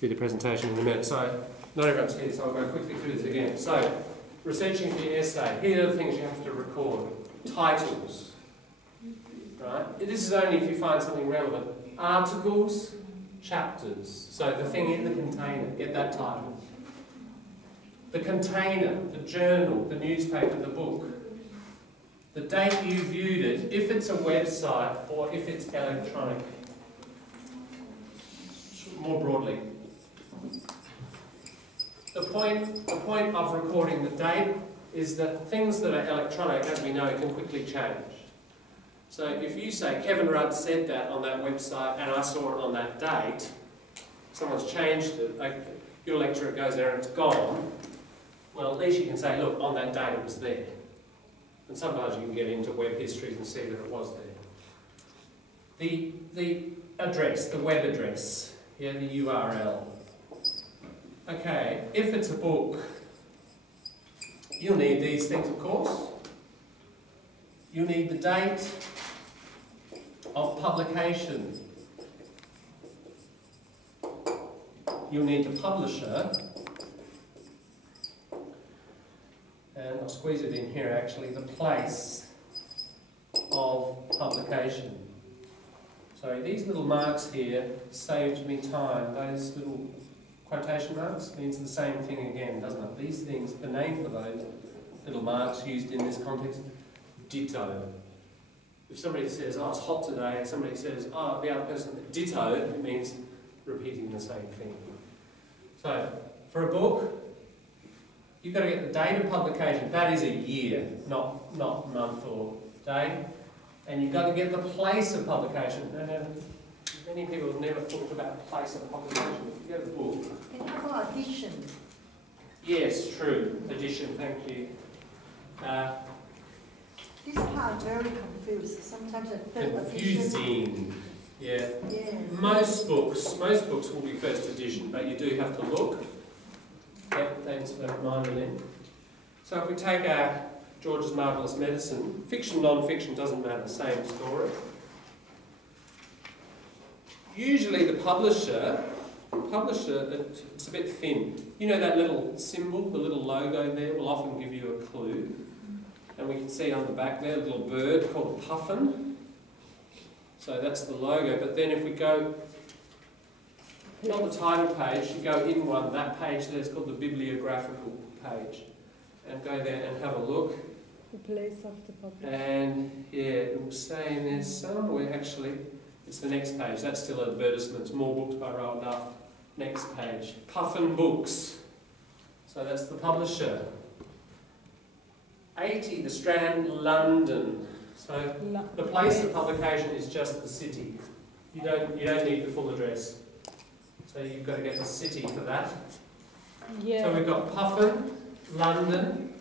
do the presentation in a minute. So, not everyone's here, so I'll go quickly through this again. So, researching for your essay, here are the things you have to record. Titles, right? This is only if you find something relevant. Articles, chapters. So the thing in the container, get that title. The container, the journal, the newspaper, the book. The date you viewed it, if it's a website or if it's electronic. More broadly. The point of recording the date is that things that are electronic, as we know, can quickly change. So if you say, Kevin Rudd said that on that website and I saw it on that date, someone's changed it, like your lecturer goes there and it's gone, well, at least you can say, look, on that date it was there. And sometimes you can get into web histories and see that it was there. The address, the web address, yeah, the URL. Okay, if it's a book, you'll need these things, of course. You'll need the date of publication. You'll need the publisher. And I'll squeeze it in here actually, the place of publication. So these little marks here saved me time. Those little quotation marks means the same thing again, doesn't it? These things, the name for those little marks used in this context, ditto. If somebody says, oh, it's hot today, and somebody says, oh, the other person, ditto, it means repeating the same thing. So, for a book, you've got to get the date of publication. That is a year, not month or day. And you've got to get the place of publication. Many people have never thought about the place of publication. If you go to the book. And how about edition? Yes, true. Edition, thank you. This part very confused. Sometimes I feel confusing. Yeah. Yeah. Most books will be first edition, but you do have to look. Yep, thanks for that reminder, Lynn. So if we take our George's Marvellous Medicine, fiction, non-fiction, doesn't matter, same story. Usually the publisher, it's a bit thin. You know that little symbol, the little logo there, will often give you a clue. And we can see on the back there a little bird called a puffin. So that's the logo. But then if we go, not the title page, you go in one, that page there is called the bibliographical page. And go there and have a look. The place of the publisher. And yeah, it will say in there somewhere, actually, it's the next page. That's still advertisements, more books by Roald Dahl. Next page, Puffin Books. So that's the publisher. 80, The Strand, London. So the place of publication is just the city. You don't need the full address. So you've got to get the city for that. Yeah. So we've got Puffin, London,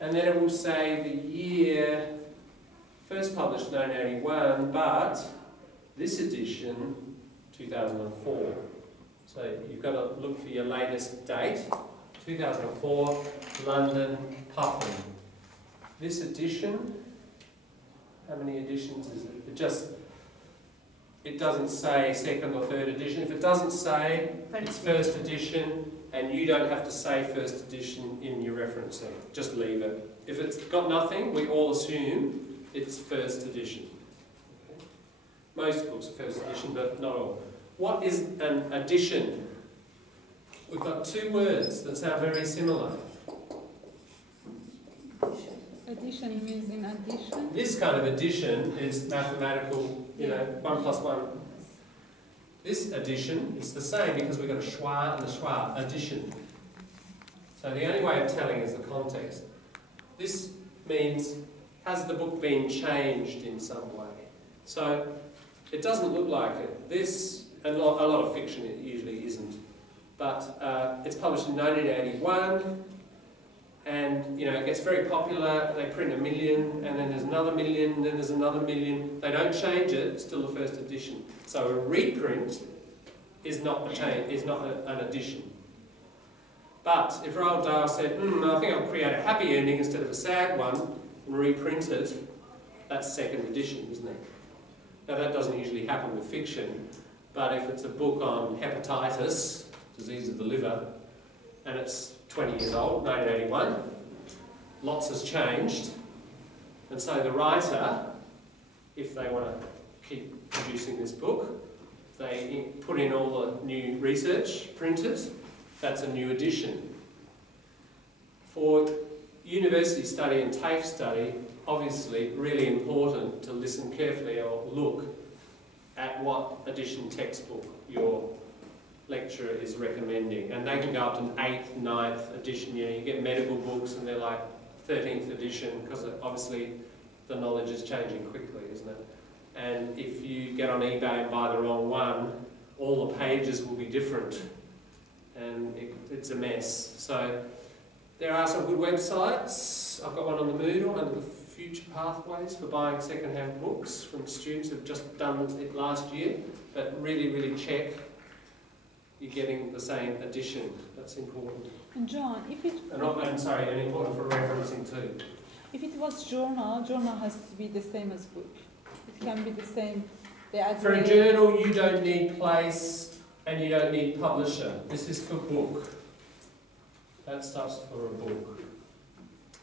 and then it will say the year, first published 1981, but this edition, 2004. So you've got to look for your latest date, 2004, London, Puffin. This edition, how many editions is it? It doesn't say second or third edition. If it doesn't say, it's first edition, and you don't have to say first edition in your referencing. Just leave it. If it's got nothing, we all assume it's first edition. Okay. Most books are first edition, but not all. What is an edition? We've got two words that sound very similar. Addition means in addition? This kind of addition is mathematical, 1 plus 1. This addition is the same because we've got a schwa and a schwa, addition. So the only way of telling is the context. This means, has the book been changed in some way? So it doesn't look like it. This, a lot of fiction it usually isn't. But it's published in 1981. And it gets very popular, they print 1 million, and then there's another 1 million, and then there's another 1 million. They don't change it, it's still the first edition. So a reprint is not a change, is not an addition. But if Roald Dahl said, I think I'll create a happy ending instead of a sad one, and reprint it, that's second edition, isn't it? Now that doesn't usually happen with fiction, but if it's a book on hepatitis, disease of the liver, and it's 20 years old, 1981. Lots has changed, and so the writer, if they want to keep producing this book, they put in all the new research, print it, that's a new edition. For university study and TAFE study, obviously really important to listen carefully or look at what edition textbook your lecturer is recommending. And they can go up to an 8th, 9th edition. You know, you get medical books and they're like 13th edition, because obviously the knowledge is changing quickly, isn't it? And if you get on eBay and buy the wrong one, all the pages will be different, and it's a mess. So there are some good websites. I've got one on the Moodle and the Future Pathways for buying second-hand books from students who've just done it last year. But really, really check you're getting the same edition. That's important. And John, if it And important for referencing too. if it was journal has to be the same as book. It can be the same. For a journal, you don't need place and you don't need publisher. This is for book. That stuff's for a book.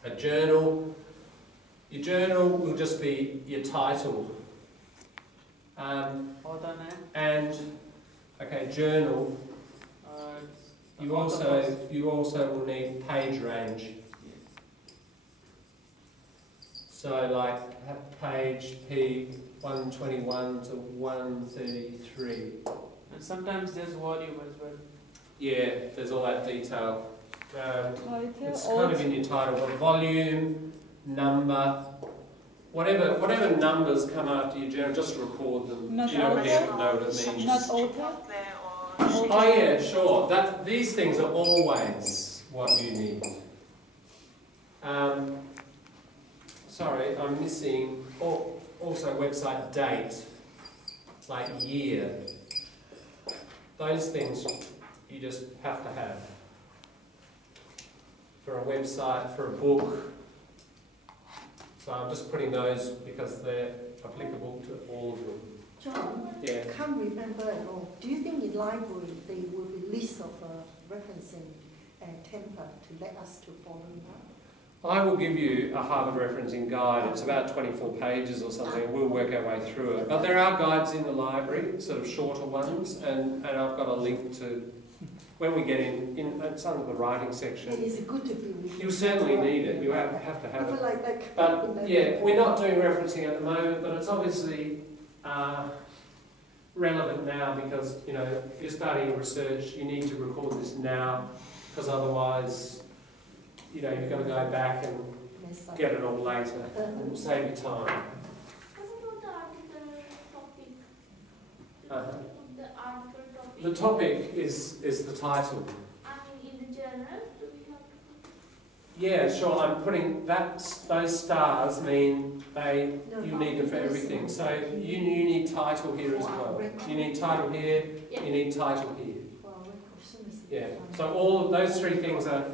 A journal, your journal will just be your title. And okay, journal. You also will need page range. So like page P 121 to 133. And sometimes there's volume as well. Yeah, there's all that detail. It's Title, kind of in your title, but volume, number, whatever numbers come after your journal, just record them. Not You don't really have to know what it means. not author. Oh yeah, sure. These things are always what you need. Sorry, I'm missing also website date, like year. Those things you just have to have. For a website, for a book. So I'm just putting those because they're applicable to all of them. John, Yeah. I can't remember at all. Do you think in library they will be list of referencing template to let us to follow that? I will give you a Harvard referencing guide. It's about 24 pages or something. We'll work our way through it. But there are guides in the library, sort of shorter ones, and I've got a link to, when we get in it's under the writing section. It is good to be. You certainly need it. You have to have it. Like But yeah, we're not doing referencing at the moment, but it's obviously relevant now because, you know, if you're starting research, you need to record this now, because otherwise, you know, you've got to go back and get it all later. It will save you time. The topic is the title. In the journal, do we have to? Yeah, sure. I'm putting those stars mean you need them for everything. So you need title here as well. You need title here. You need title here. Yeah. So all of those three things are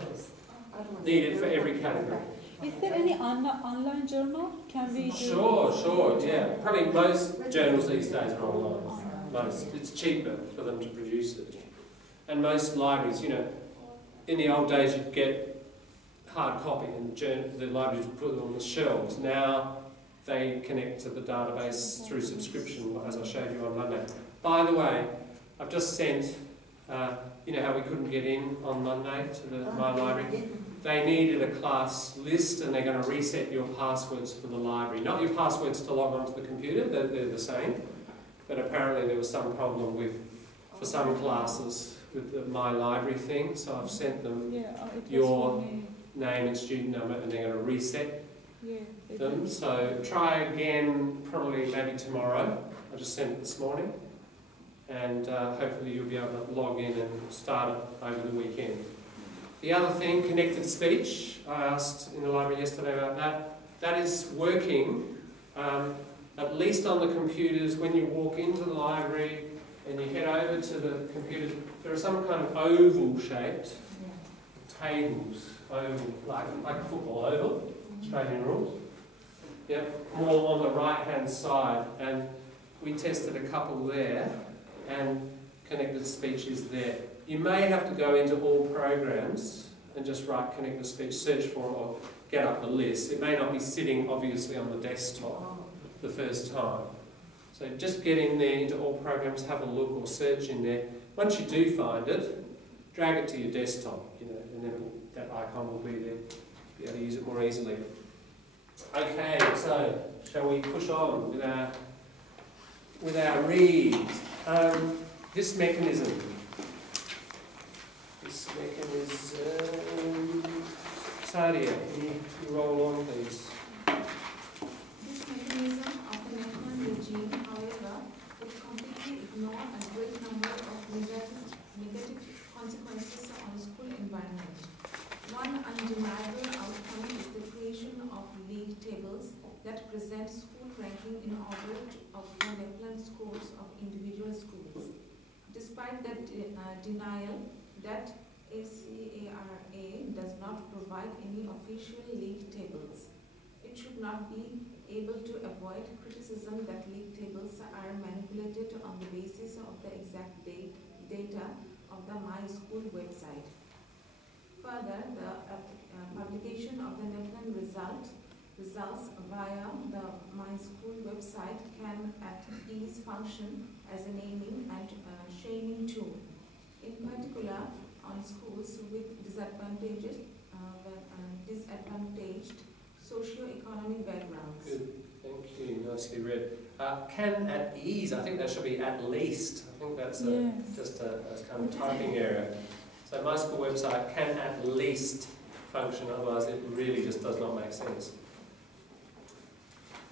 needed for every category. Is there any online journal? Can we do? Sure. Yeah. Probably most journals these days are online. Most. It's cheaper for them to produce it. And most libraries, you know, in the old days you'd get hard copy and the libraries would put them on the shelves. Now they connect to the database through subscription, as I showed you on Monday. By the way, I've just sent, you know how we couldn't get in on Monday to my library? They needed a class list and they're going to reset your passwords for the library. Not your passwords to log onto the computer, they're the same. But apparently there was some problem for some classes with the My Library thing, so I've sent them your name and student number and they're going to reset them. So try again probably maybe tomorrow. I just sent it this morning. And hopefully you'll be able to log in and start it over the weekend. The other thing, connected speech, I asked in the library yesterday about that. That is working, at least on the computers. When you walk into the library and you head over to the computers, there are some kind of oval-shaped tables, oval, like a football oval, Australian rules. Yep, more on the right-hand side, and we tested a couple there, and connected speech is there. You may have to go into all programs and just write connected speech, search for it, or get up the list. It may not be sitting obviously on the desktop Oh, the first time. So just get in there into all programs, have a look or search in there. Once you do find it, drag it to your desktop, and then that icon will be there. Be able to use it more easily. Okay, so shall we push on with our read? This mechanism. Sadia, can you roll on, please? This mechanism of the Neptune regime, however, would completely ignore a great number of negative consequences on the school environment. One undeniable outcome is the creation of league tables that present school ranking in order of the Neptune scores of individual schools. Despite that denial, that ACARA does not provide any official league tables. It should not be able to avoid criticism that league tables are manipulated on the basis of the exact data of the My School website. Further, the publication of the Neptune results via the My School website can at ease function as a naming and shaming tool. In particular, on schools with disadvantaged socio-economic backgrounds. Good, thank you, nicely read. Can at ease, I think that should be at least. I think that's just a kind of typing error. So My School website can at least function, otherwise it really just does not make sense.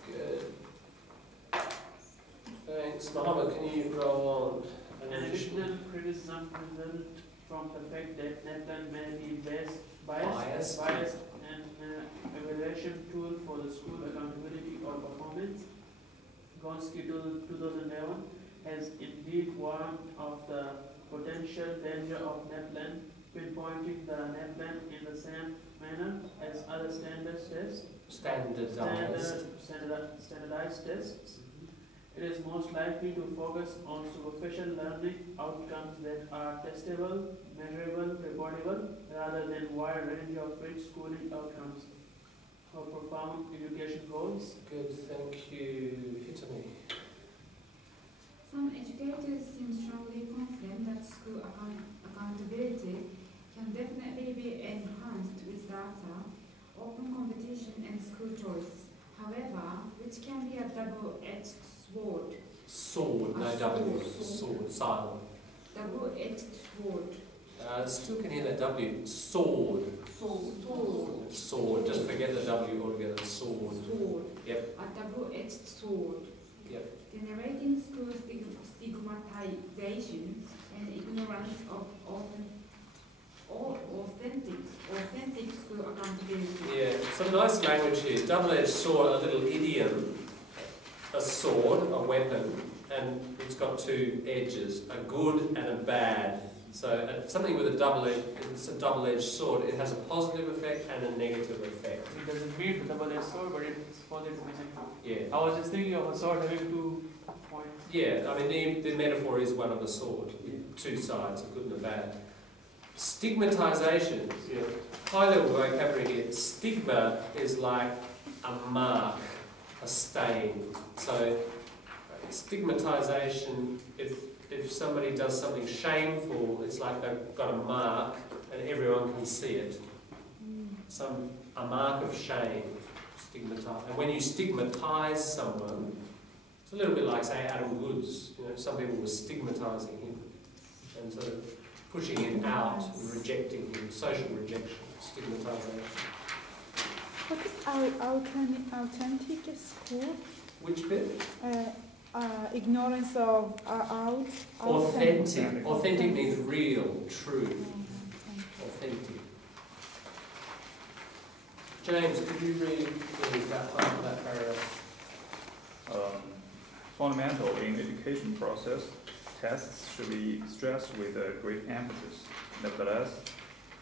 Good. Thanks. Mohammed, can you roll on? An additional criticism result from the fact that Neptune may be biased and evaluation tool for the school accountability or performance. Gonski 2011 has indeed warned of the potential danger of Neptune, pinpointing the Neptune in the same manner as other standardized tests. It is most likely to focus on superficial learning outcomes that are testable, measurable, reportable, rather than wide range of rich schooling outcomes for profound education goals. Good, thank you. Hitami. Some educators seem strongly confident that school accountability can definitely be enhanced with data, open competition and school choice. However, which can be a double-edged sword. Sword, no W. Sword, silent. Double-edged sword. Still can hear that W. Sword. Sword. Sword. Just forget the W altogether. Sword. Sword. Yep. A double-edged sword. Yep. Generating school stigmatization and ignorance of authentic school accountability. Yeah, some nice language here. Double-edged sword, a little idiom. A sword, a weapon, and it's got two edges, a good and a bad. So something with a it's a double-edged sword. It has a positive effect and a negative effect. It doesn't mean the double-edged sword, but it's positive. Yeah. I was just thinking of a sword having 2 points. Yeah, I mean the metaphor is one of a sword, two sides, a good and a bad. Stigmatization, high-level vocabulary here. Stigma is like a mark, a stain. So stigmatization, if somebody does something shameful, it's like they've got a mark and everyone can see it. A mark of shame, stigmatize. And when you stigmatize someone, it's a little bit like, say, Adam Goods. Some people were stigmatizing him and sort of pushing him out and rejecting him, social rejection, stigmatization. What is authentic school? Which bit? Ignorance of authentic. Authentic means real, true. Authentic. James, could you read that part of that paragraph? Fundamental in education process, tests should be stressed with a great emphasis. Nevertheless,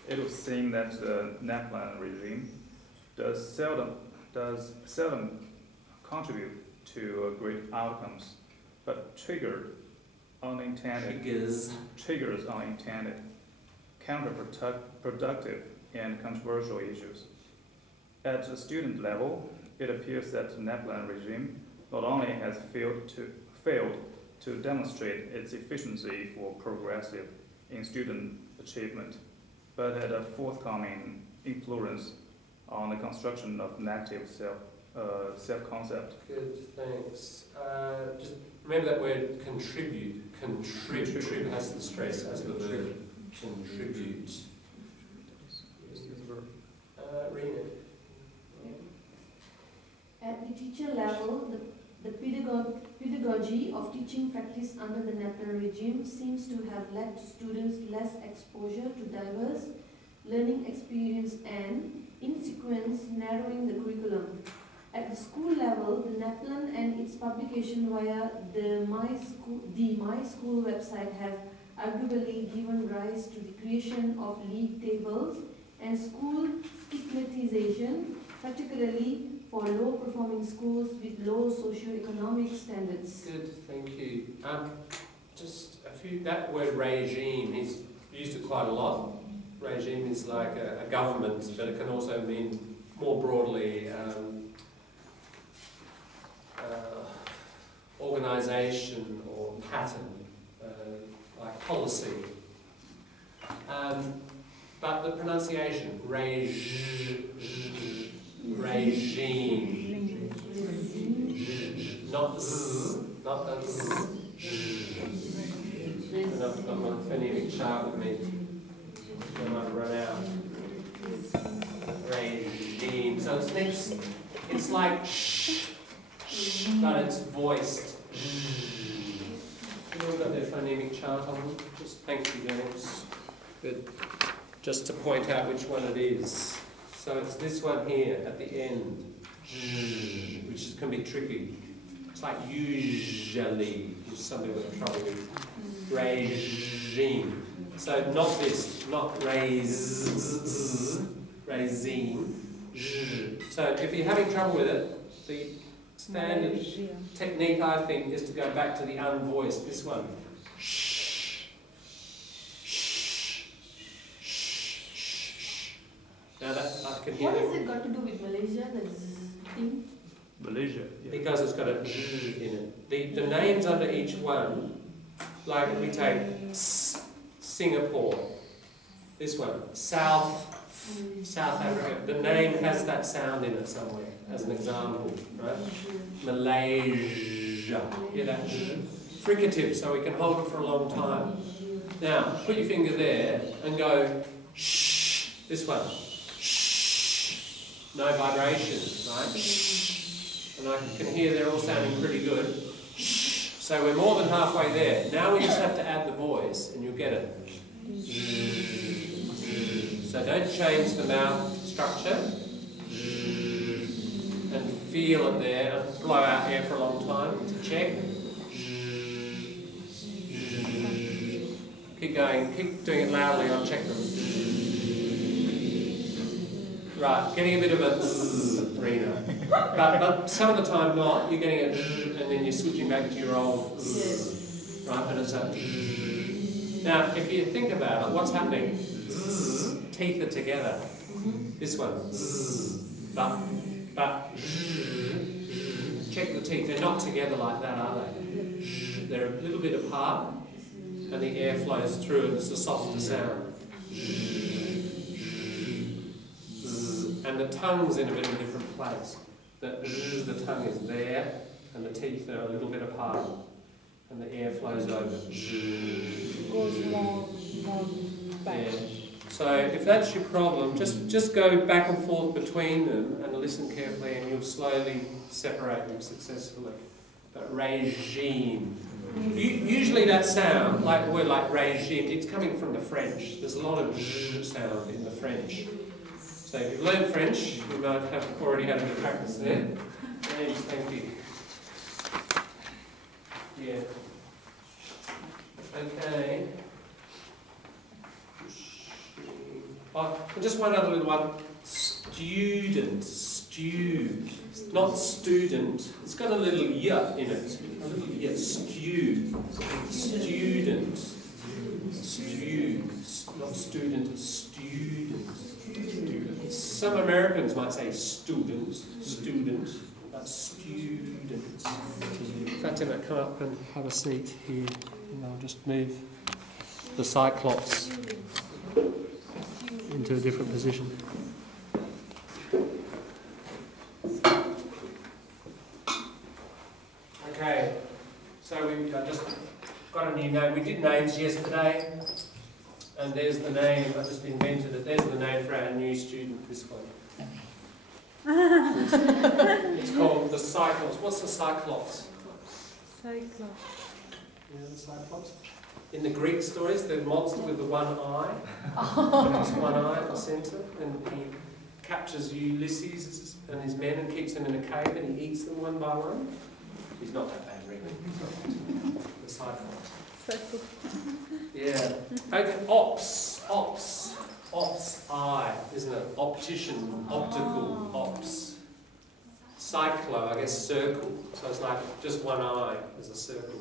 it would seem that the NAPLAN regime does seldom contribute to great outcomes, but triggered unintended triggers unintended, counterproductive, and controversial issues. At the student level, it appears that the NAPLAN regime not only has failed to demonstrate its efficiency for progressive in student achievement, but had a forthcoming influence on the construction of negative self-concept. Good, thanks. Just remember that word contribute. Contribute has the stress as the verb. Contribute. Rena. At the teacher level, the pedagogy of teaching practice under the NAPLAN regime seems to have led students less exposure to diverse learning experience and, in sequence, narrowing the curriculum. At the school level, the NAPLAN and its publication via the My School website have arguably given rise to the creation of league tables and school stigmatization, particularly for low-performing schools with low socio-economic standards. Good, thank you. Just a few, that word regime, he's used it quite a lot. Regime is like a government, but it can also mean more broadly organisation or pattern, like policy. But the pronunciation, regime, not z, not a z. And I've got my phonemic chart with me. I might run out. Regime. So it's next. It's like sh, but it's voiced. Anyone got their phonemic chart on them? Just thank you, James. Good. Just to point out which one it is. So it's this one here at the end, which can be tricky. It's like usually, is something with trouble with. Regime. So not this, not regime. So if you're having trouble with it, the standard technique, I think, is to go back to the unvoiced, this one. Now that I can hear. What has it got to do with Malaysia, the Z thing? Malaysia. Yeah. Because it's got a Z in it. The names under each one, like if we take Singapore, this one, South Africa, the name has that sound in it somewhere, as an example, right? Malaysia, hear that? Fricative, so we can hold it for a long time. Now, put your finger there and go, shh, this one. No vibration, right? And I can hear they're all sounding pretty good. So we're more than halfway there. Now we just have to add the voice and you'll get it. So don't change the mouth structure. And feel it there and blow out air for a long time to check. Keep going, keep doing it loudly, I'll check them. Right, getting a bit of a zzz, Rena. But some of the time not, you're getting a zzz, and then you're switching back to your old zzz. Right, and it's a zzz. Now, if you think about it, what's happening? Zzz, teeth are together. This one, zzz, but zzz, check the teeth, they're not together like that, are they? They're a little bit apart, and the air flows through, and it's a softer sound. And the tongue's in a bit of a different place. The tongue is there, and the teeth are a little bit apart, and the air flows over. Goes more back. Yeah. So if that's your problem, just go back and forth between them and listen carefully, and you'll slowly separate them successfully. But regime. Usually that sound, like a word like regime, it's coming from the French. There's a lot of sound in the French. So if you've learned French, you might have already had a bit of practice there. James, thank you. Yeah. Okay. Oh, and just one other little one. Student. not student. It's got a little y in it. A little y. Student. Not student. Student. Some Americans might say student, but students. Fatima, come up and have a seat here. And I'll just move the Cyclops into a different position. Okay, so we've just got a new name. We did names yesterday, and there's the name. I just invented it. There's the name for our new student, this one. It's called the Cyclops. What's the Cyclops? Cyclops. You know the Cyclops? In the Greek stories, the monster with the one eye. Just one eye at the centre, and he captures Ulysses and his men and keeps them in a cave, and he eats them one by one. He's not that bad, really. The Cyclops. Yeah. Okay, ops, eye, isn't it? Optician, optical, ops. Cyclo, I guess circle. So it's like just one eye is a circle.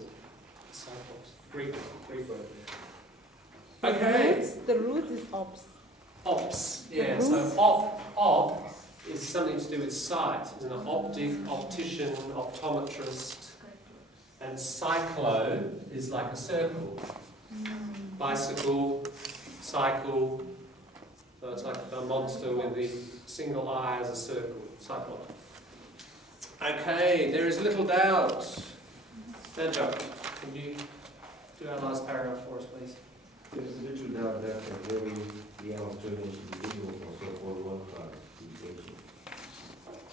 Cyclops. Greek word. Okay. The root is ops. Ops, yeah. So op is something to do with sight. Isn't it? Optic, optician, optometrist. And cyclo is like a circle. Bicycle, cycle. So it's like a monster with the single eye as a circle. Cyclops. Okay, there is little doubt. Benjo, can you do our last paragraph for us, please? There is little doubt that a very young student should be able for so-called world-class education.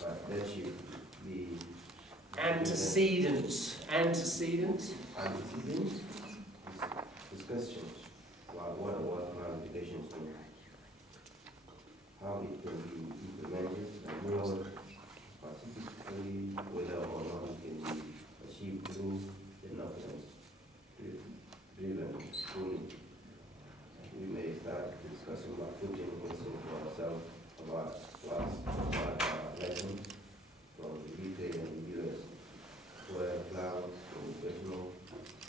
But that should be antecedent. Discussions about what a world-class education is, how it can be implemented, and more specifically whether or not it can be achieved through driven schooling. We may start discussing about putting questions to ourselves about lessons from the UK and the US, where clouds, educational,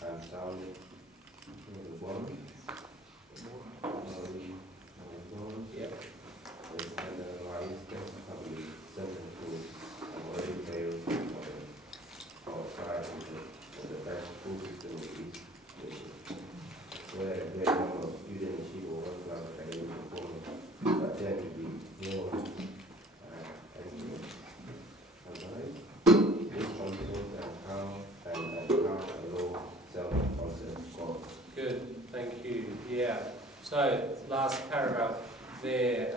and sound, the bond, yeah. And analyze them, probably certain tools, and already failed outside of the best school system of each nation, where a great number of students achieve a world-class academic performance, but tend to be more excellent. This confidence and how a low self-concept scores. Good, thank you. Yeah. So, last paragraph there.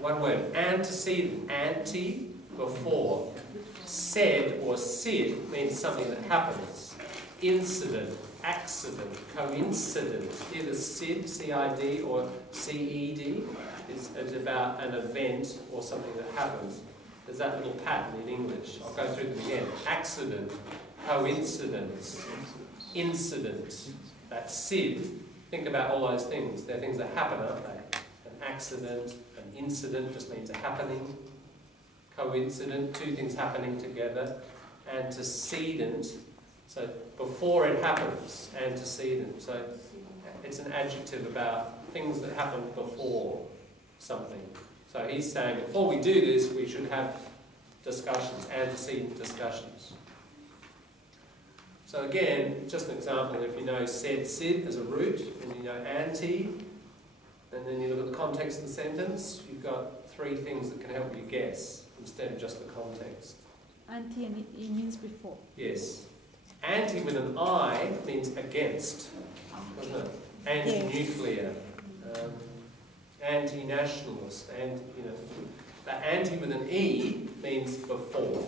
One word, antecedent. Ante, before. Said or sid means something that happens. Incident, accident, coincident. Either sid, C-I-D, or C-E-D. It's about an event or something that happens. There's that little pattern in English. I'll go through them again. Accident, coincidence, incident. That's sid. Think about all those things. They're things that happen, aren't they? An accident, an incident just means a happening. Coincident, two things happening together. Antecedent, so before it happens, antecedent. So it's an adjective about things that happen before something. So he's saying before we do this, we should have discussions, antecedent discussions. So again, just an example, if you know said, sid as a root, and you know ante, and then you look at the context of the sentence, you've got three things that can help you guess, instead of just the context. Anti and it means before. Yes. Anti with an I means against, doesn't it? Anti-nuclear, anti-nationalist, and you know. But anti with an E means before.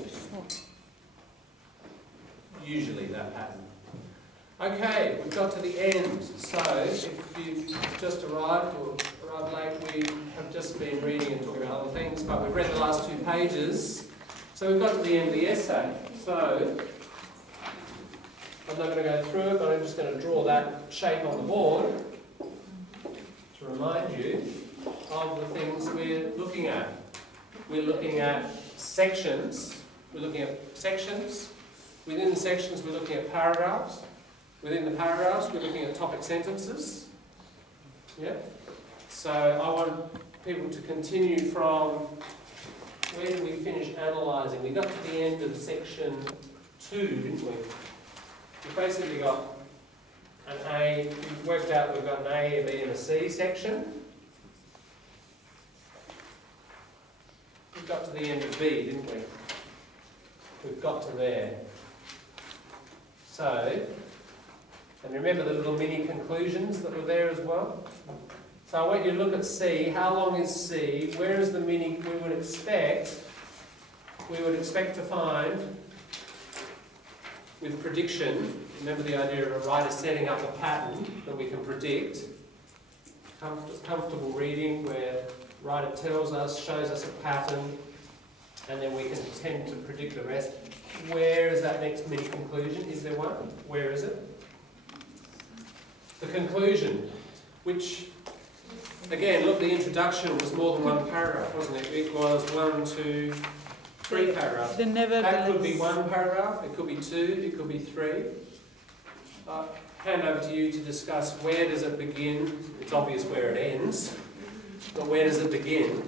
Usually that pattern. Okay, we've got to the end. So if you've just arrived or arrived late, we have just been reading and talking about other things, but we've read the last 2 pages. So we've got to the end of the essay. So I'm not going to go through it, but I'm just going to draw that shape on the board to remind you of the things we're looking at. We're looking at sections we're looking at sections. Within the sections, we're looking at paragraphs. Within the paragraphs, we're looking at topic sentences. Yeah? So I want people to continue from, where did we finish analysing? We got to the end of section 2, didn't we? We basically got an A, we worked out we've got an A, a B and a C section. We got to the end of B, didn't we? We've got to there. So, and remember the little mini conclusions that were there as well? So I want you to look at C. How long is C? Where is the mini? We would expect to find, with prediction, remember the idea of a writer setting up a pattern that we can predict. Comfortable reading where writer tells us, shows us a pattern, and then we can tend to predict the rest. Where is that next mini conclusion? Is there one? Where is it? The conclusion, which, again, look, the introduction was more than one paragraph, wasn't it? It was 1, 2, 3 paragraphs. That could be one paragraph, it could be 2, it could be 3. Hand over to you to discuss where does it begin. It's obvious where it ends, but where does it begin?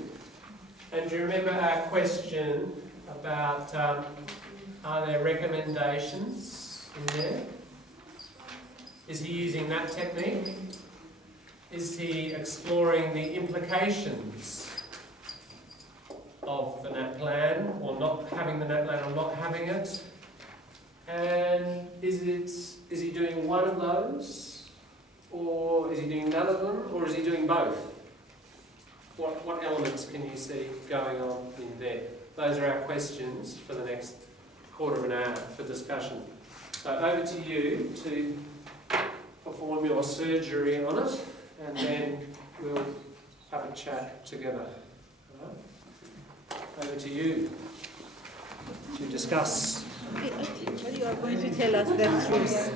And do you remember our question about are there recommendations in there? Is he using that technique? Is he exploring the implications of the NAPLAN, or not having the NAPLAN, or not having it? And is he doing one of those, or is he doing none of them, or is he doing both? What elements can you see going on in there? Those are our questions for the next quarter of an hour for discussion. So over to you to perform your surgery on it, and then we'll have a chat together. All right? Over to you to discuss. You are going to tell us the truth.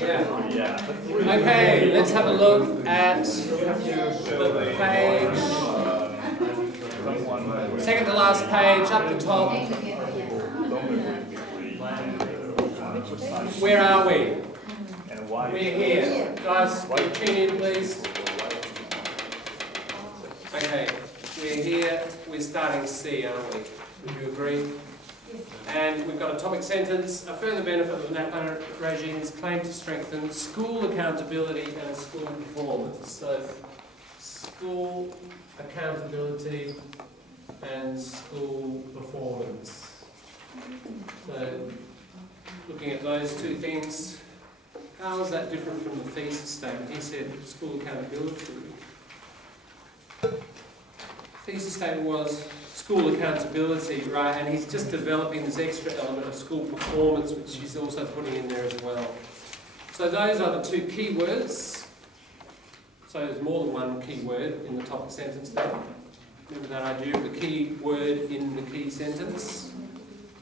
Yeah. Okay, let's have a look at the page. Second to last page, up the top. Where are we? We're here. Guys, tune in, please. Okay, we're here. We're starting C, aren't we? Would you agree? And we've got a topic sentence. A further benefit of the NAPLAN regime is claimed to strengthen school accountability and school performance. So, school accountability and school performance. So, looking at those two things, how is that different from the thesis statement? He said school accountability. Thesis statement was school accountability, right? And he's just developing this extra element of school performance, which he's also putting in there as well. So those are the two key words. So there's more than one key word in the topic sentence there. Remember that idea of the key word in the key sentence.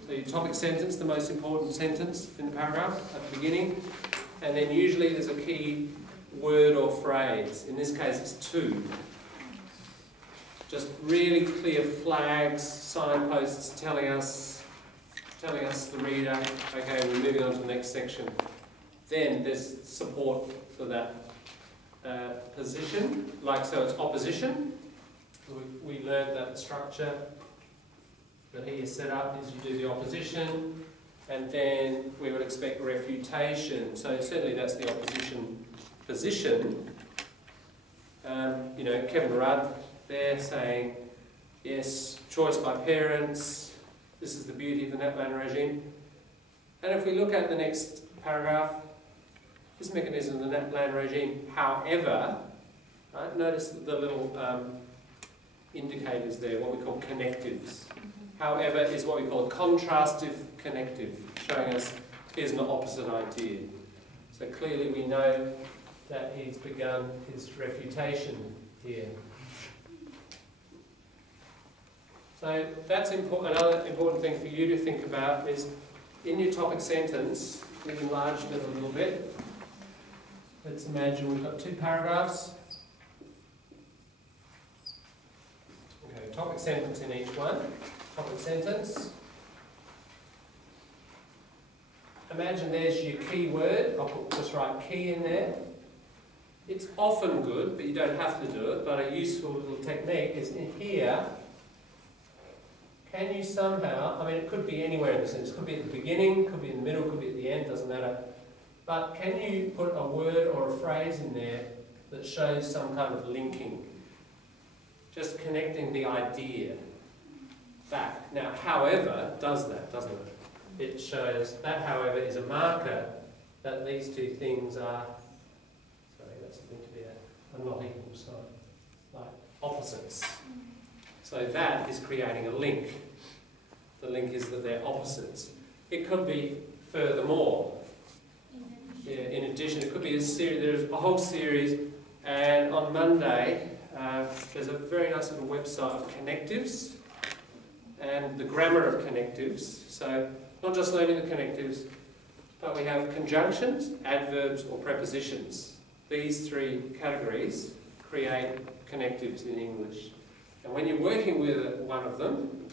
So your topic sentence, the most important sentence in the paragraph at the beginning. And then usually there's a key word or phrase. In this case it's two. Just really clear flags, signposts telling us, the reader, okay, we're moving on to the next section. Then there's support for that position, like so it's opposition. We learned that the structure that he has set up is you do the opposition, and then we would expect refutation. So certainly that's the opposition position. You know, Kevin Rudd there saying, yes, choice by parents, this is the beauty of the NAPLAN regime. And if we look at the next paragraph, this mechanism of the NAPLAN regime, however, right, notice the little indicators there, what we call connectives. However is what we call a contrastive connective, showing us here's an opposite idea. So clearly we know that he's begun his refutation here. So that's important. Another important thing for you to think about is in your topic sentence, we've enlarged it a little bit. Let's imagine we've got two paragraphs. Okay, topic sentence in each one. Topic sentence. imagine there's your key word. I'll just write key in there. It's often good, but you don't have to do it, but a useful little technique is in here. Can you somehow, I mean it could be anywhere in the sentence, it could be at the beginning, could be in the middle, could be at the end, doesn't matter. But can you put a word or a phrase in there that shows some kind of linking? Just connecting the idea back. Now, however does that, doesn't it? It shows that, however, is a marker that these two things are, sorry, that's meant to be a not equal sign, like opposites. So that is creating a link. The link is that they're opposites. It could be furthermore. Yeah, in addition, it could be a series, there's a whole series, and on Monday, there's a very nice little website of connectives and the grammar of connectives. So not just learning the connectives, but we have conjunctions, adverbs or prepositions. These three categories create connectives in English. And when you're working with one of them,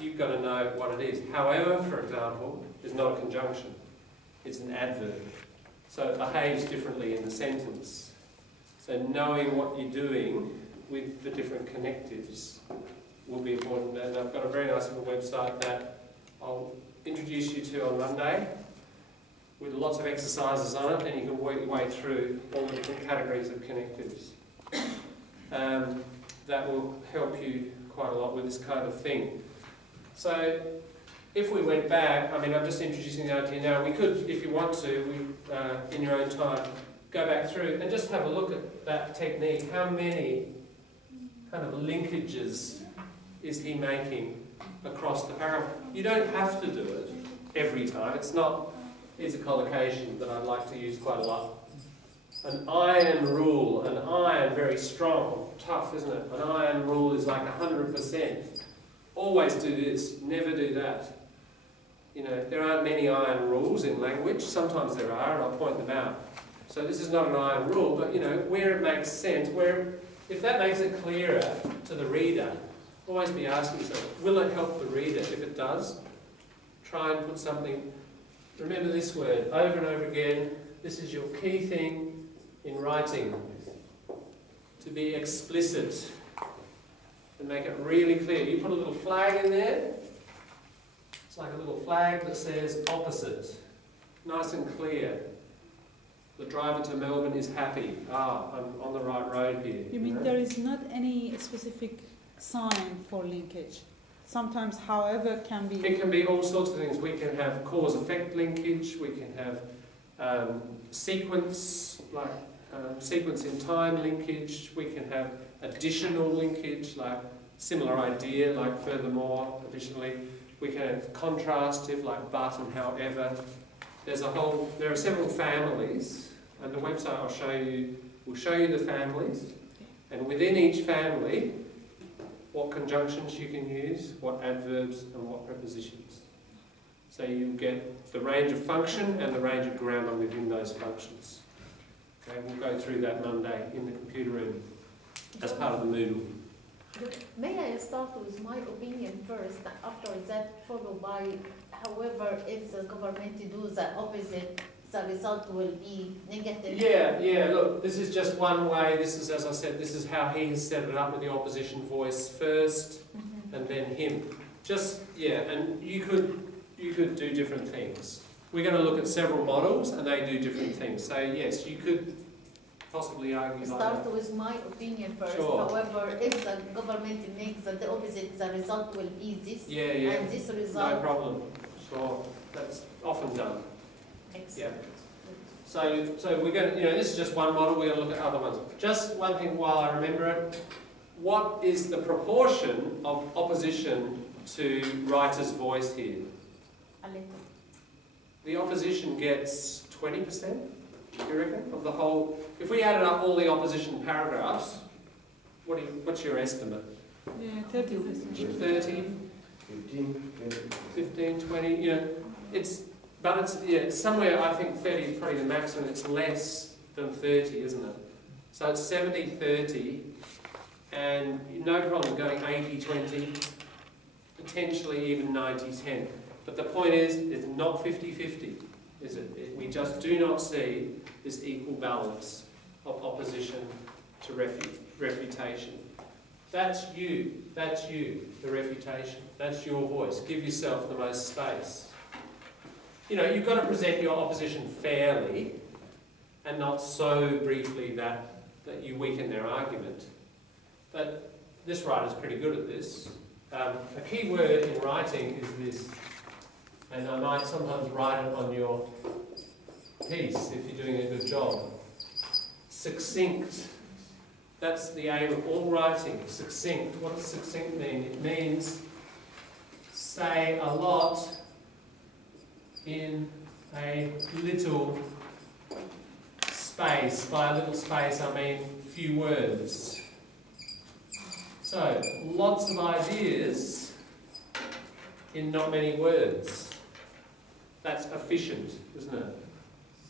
you've got to know what it is. However, for example, is not a conjunction. It's an adverb. So it behaves differently in the sentence. So knowing what you're doing with the different connectives will be important. And I've got a very nice little website that I'll introduce you to on Monday with lots of exercises on it, and you can work your way through all the different categories of connectives. That will help you quite a lot with this kind of thing. So if we went back, I mean, I'm just introducing the idea now. We could, if you want to, in your own time, go back through and just have a look at that technique. How many kind of linkages is he making across the paragraph? You don't have to do it every time. It's not, here's a collocation that I like to use quite a lot. An iron rule, an iron, very strong, tough, isn't it? An iron rule is like 100%. Always do this, never do that. You know, there aren't many iron rules in language. Sometimes there are, and I'll point them out. So this is not an iron rule, but you know, where it makes sense, where, if that makes it clearer to the reader, always be asking yourself, will it help the reader? If it does, try and put something, remember this word over and over again. This is your key thing in writing, to be explicit and make it really clear. You put a little flag in there, it's like a little flag that says opposite, nice and clear. The driver to Melbourne is happy. Ah, I'm on the right road here. You mean there is not any specific sign for linkage? Sometimes, however, can be... It can be all sorts of things. We can have cause-effect linkage, we can have sequence, like sequence in time linkage, we can have additional linkage, like similar idea, like furthermore, additionally. We can have contrastive, like but and however. There are several families, and the website I'll show you will show you the families, and within each family, what conjunctions you can use, what adverbs and what prepositions. So you get the range of function and the range of grammar within those functions. Okay, we'll go through that Monday in the computer room as part of the Moodle. May I start with my opinion first, after that followed by, however, if the government do the opposite, the result will be negative? Yeah, look, this is just one way. This is, as I said, this is how he has set it up with the opposition voice first, and then him. Just, yeah, and you could do different things. We're going to look at several models, and they do different things. So yes, you could possibly argue like that. Start with my opinion first. Sure. However, if the government makes the opposite, the result will be this. Yeah. And this result. No problem. Sure. That's often done. Excellent. Yeah. So we're going to, this is just one model. We're going to look at other ones. Just one thing while I remember it. What is the proportion of opposition to writer's voice here? A little. The opposition gets 20%, you reckon, of the whole. If we added up all the opposition paragraphs, what's your estimate? Yeah, 30%. 30? 15, 20, but it's somewhere, I think 30 is probably the maximum. It's less than 30, isn't it? So it's 70-30, and no problem going 80-20, potentially even 90-10. But the point is, it's not 50-50. is it? We just do not see this equal balance of opposition to refutation. That's you, the refutation. That's your voice. Give yourself the most space. You know, you've got to present your opposition fairly and not so briefly that you weaken their argument. But this writer's pretty good at this. A key word in writing is this, and I might sometimes write it on your piece if you're doing a good job. Succinct. That's the aim of all writing, succinct. What does succinct mean? It means say a lot in a little space. By a little space I mean few words. So, lots of ideas in not many words. That's efficient, isn't it?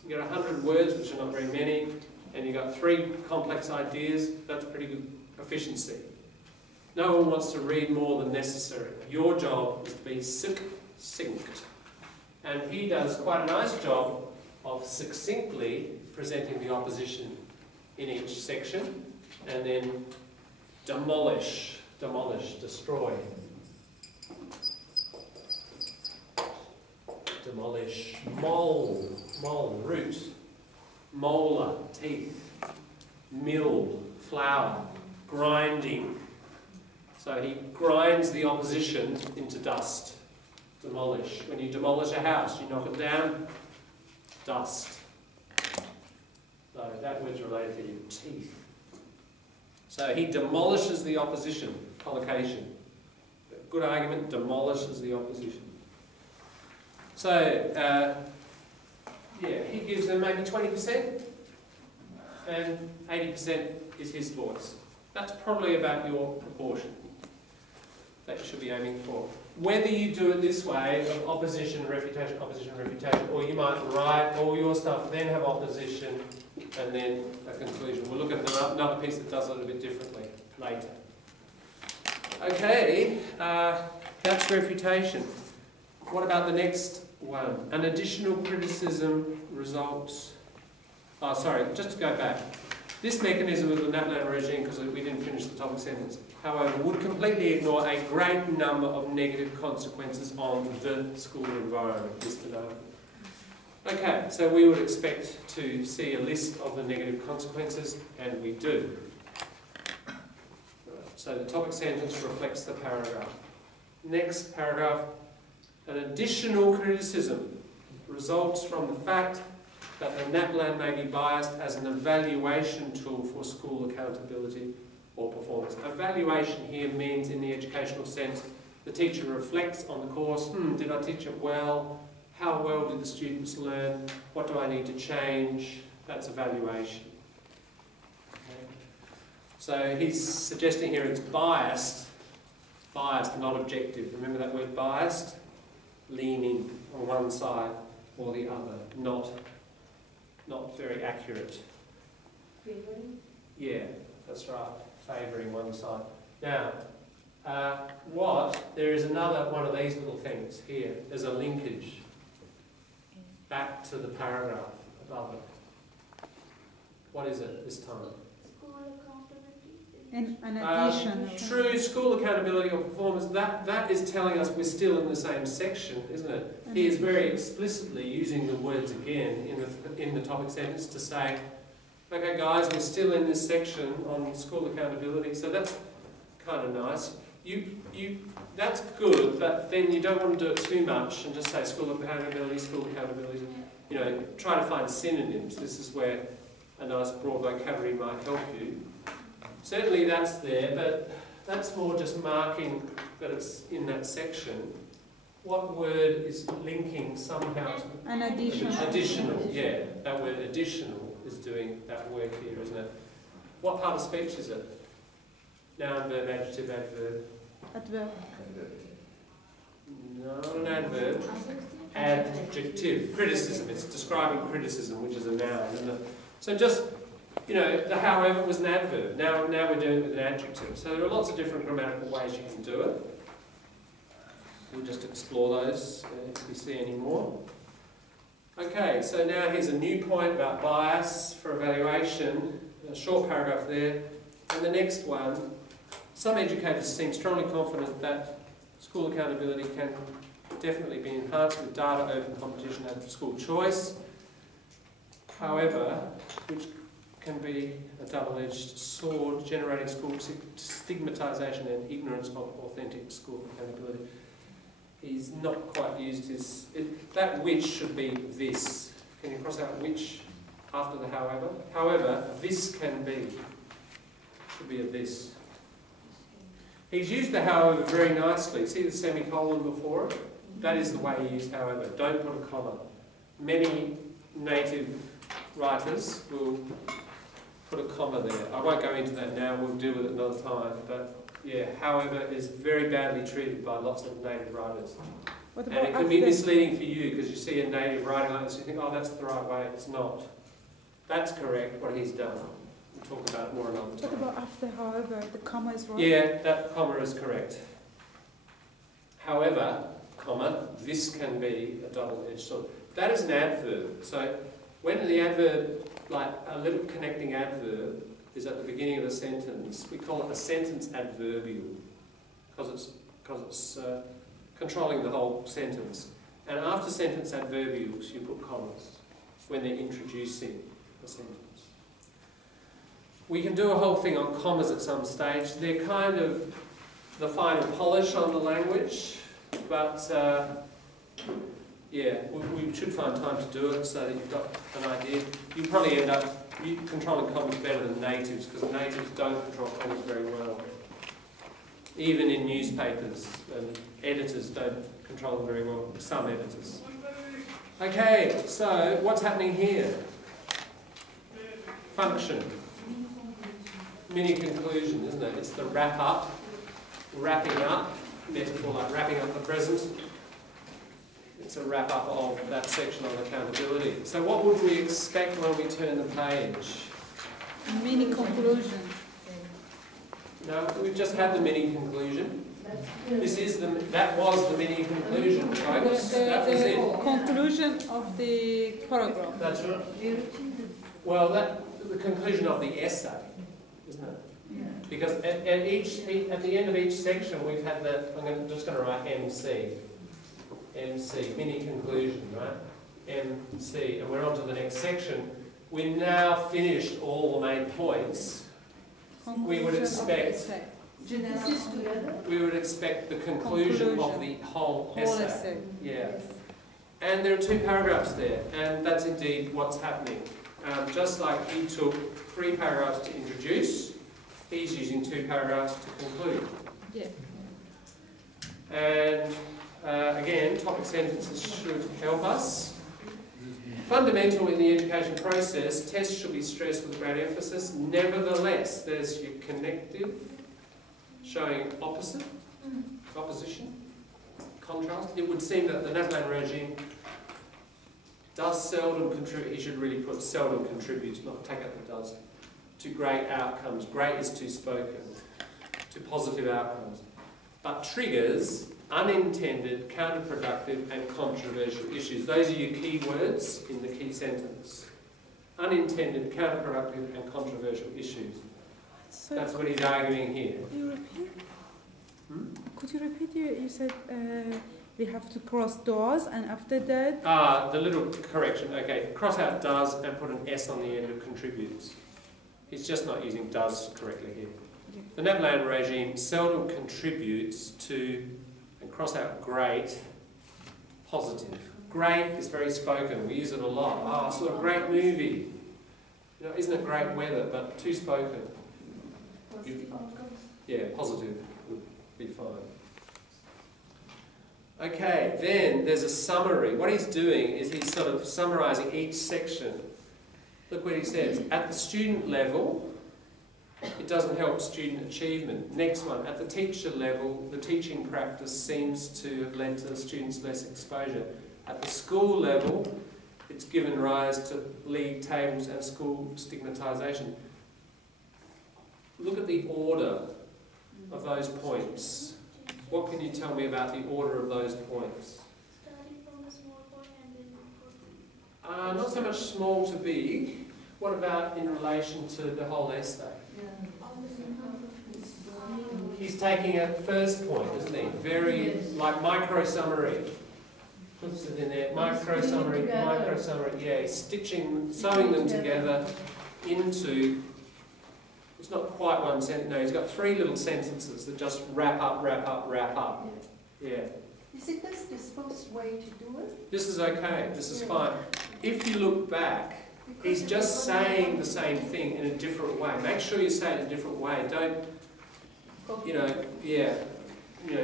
You get 100 words, which are not very many, and you've got 3 complex ideas, that's pretty good efficiency. No one wants to read more than necessary. Your job is to be succinct. And he does quite a nice job of succinctly presenting the opposition in each section, and then demolish, destroy. Demolish, mole, root, molar, teeth, mill, flour, grinding. So he grinds the opposition into dust. Demolish. When you demolish a house, you knock it down, dust. So that word's related to your teeth. So he demolishes the opposition, collocation. Good argument, demolishes the opposition. So, yeah, he gives them maybe 20%, and 80% is his voice. That's probably about your proportion that you should be aiming for. Whether you do it this way, of opposition, refutation, or you might write all your stuff, then have opposition, and then a conclusion. We'll look at another piece that does it a bit differently later. Okay, that's refutation. What about the next one? An additional criticism results... Oh, sorry, just to go back. This mechanism of the NAPLAN regime, because we didn't finish the topic sentence, however, would completely ignore a great number of negative consequences on the school environment listed over. Okay, so we would expect to see a list of the negative consequences, and we do. So the topic sentence reflects the paragraph. Next paragraph, an additional criticism results from the fact that the NAPLAN may be biased as an evaluation tool for school accountability or performance. Evaluation here means, in the educational sense, the teacher reflects on the course. Did I teach it well? How well did the students learn? What do I need to change? That's evaluation. Okay. So he's suggesting here it's biased, not objective. Remember that word biased? Leaning on one side or the other, not very accurate. Favoring? Yeah, that's right. Favouring one side. Now, there is another one of these little things here. There's a linkage back to the paragraph above it. What is it this time? School accountability. An addition. True school accountability or performance, that is telling us we're still in the same section, isn't it? He is very explicitly using the words again in the topic sentence to say, okay guys, we're still in this section on school accountability, so that's kind of nice. That's good, but then you don't want to do it too much and just say school accountability. You know, try to find synonyms. This is where a nice broad vocabulary might help you. Certainly that's there, but that's more just marking that it's in that section. What word is linking somehow to... An additional. Additional, yeah. That word additional is doing that work here, isn't it? What part of speech is it? Noun, verb, adjective, adverb. Adverb. No, an adverb. Adjective. Criticism. It's describing criticism, which is a noun, isn't it? So just, you know, the however was an adverb. Now we're doing it with an adjective. So there are lots of different grammatical ways you can do it. We'll just explore those if we see any more. Okay, so now here's a new point about bias for evaluation, a short paragraph there. And the next one, some educators seem strongly confident that school accountability can definitely be enhanced with data, open competition and school choice. However, which can be a double-edged sword, generating school stigmatisation and ignorance of authentic school accountability. He's not quite used his... that which should be this. Can you cross out which after the however? However, this can be. Should be a this. He's used the however very nicely. See the semicolon before it? That is the way he used however. Don't put a comma. Many native writers will put a comma there. I won't go into that now, we'll deal with it another time. But yeah, however is very badly treated by lots of native writers. What And about it can be after? misleading for you because you see a native writing like this, you think, oh, that's the right way. It's not. That's correct, what he's done. We'll talk about it more another time. What about after, however, the comma is right? Yeah, that comma is correct. However, comma, this can be a double-edged sword. That is an adverb. So when the adverb, like a little connecting adverb, is at the beginning of a sentence, we call it a sentence adverbial because it's controlling the whole sentence. And after sentence adverbials, you put commas when they're introducing a sentence. We can do a whole thing on commas at some stage. They're kind of the final polish on the language, but yeah, we should find time to do it so that you've got an idea. You probably end up controlling commas better than natives because natives don't control commas very well. Even in newspapers, editors don't control them very well, some editors. Okay, so what's happening here? Function. Mini conclusion, isn't it? It's the wrap up, wrapping up, metaphor like wrapping up the present. It's a wrap up of that section on accountability. So what would we expect when we turn the page? Mini conclusion. No, we've just had the mini conclusion. This is that was the mini conclusion, folks. That was it. Conclusion of the paragraph. That's right. Well, the conclusion of the essay, isn't it? Yeah. Because at the end of each section, we've had I'm just going to write MC. MC, mini conclusion, right? MC, and we're on to the next section. We now finished all the main points. We would expect the conclusion of the whole essay. Yeah. And there are 2 paragraphs there, and that's indeed what's happening. Just like he took 3 paragraphs to introduce, he's using 2 paragraphs to conclude. Yeah. And again, topic sentences should help us. Fundamental in the education process, tests should be stressed with great emphasis. Nevertheless, there's your connective, showing opposition, contrast. It would seem that the NAPLAN regime does seldom contribute, he should really put seldom contributes, not take out the does, to great outcomes. Great is too spoken, to positive outcomes. But triggers unintended, counterproductive and controversial issues. Those are your key words in the key sentence. Unintended, counterproductive and controversial issues. So that's what he's arguing here. Could you repeat? Could you repeat? You said we have to cross does and after that? The little correction, okay. Cross out does and put an S on the end of contributes. He's just not using does correctly here. Yeah. The NAPLAN regime seldom contributes to, and cross out great, positive. Great is very spoken, we use it a lot. I saw a great movie. You know, isn't it great weather, but too spoken. Positive outcomes. Yeah, positive would be fine. Okay, then there's a summary. What he's doing is he's sort of summarising each section. Look what he says. At the student level, it doesn't help student achievement. Next one, at the teacher level, the teaching practice seems to have led to the students less exposure. At the school level, it's given rise to league tables and school stigmatisation. Look at the order of those points. What can you tell me about the order of those points? Starting from a small point and then Not so much small to big. What about in relation to the whole essay? He's taking a first point, isn't he? Very, like micro-summary. Puts it in there, micro-summary, yeah, he's sewing them together into, it's not quite one sentence, no, he's got 3 little sentences that just wrap up, wrap up, wrap up. Yeah. Is it this disposed way to do it? This is okay, this is fine. If you look back, he's just saying the same thing in a different way. Make sure you say it in a different way. Don't,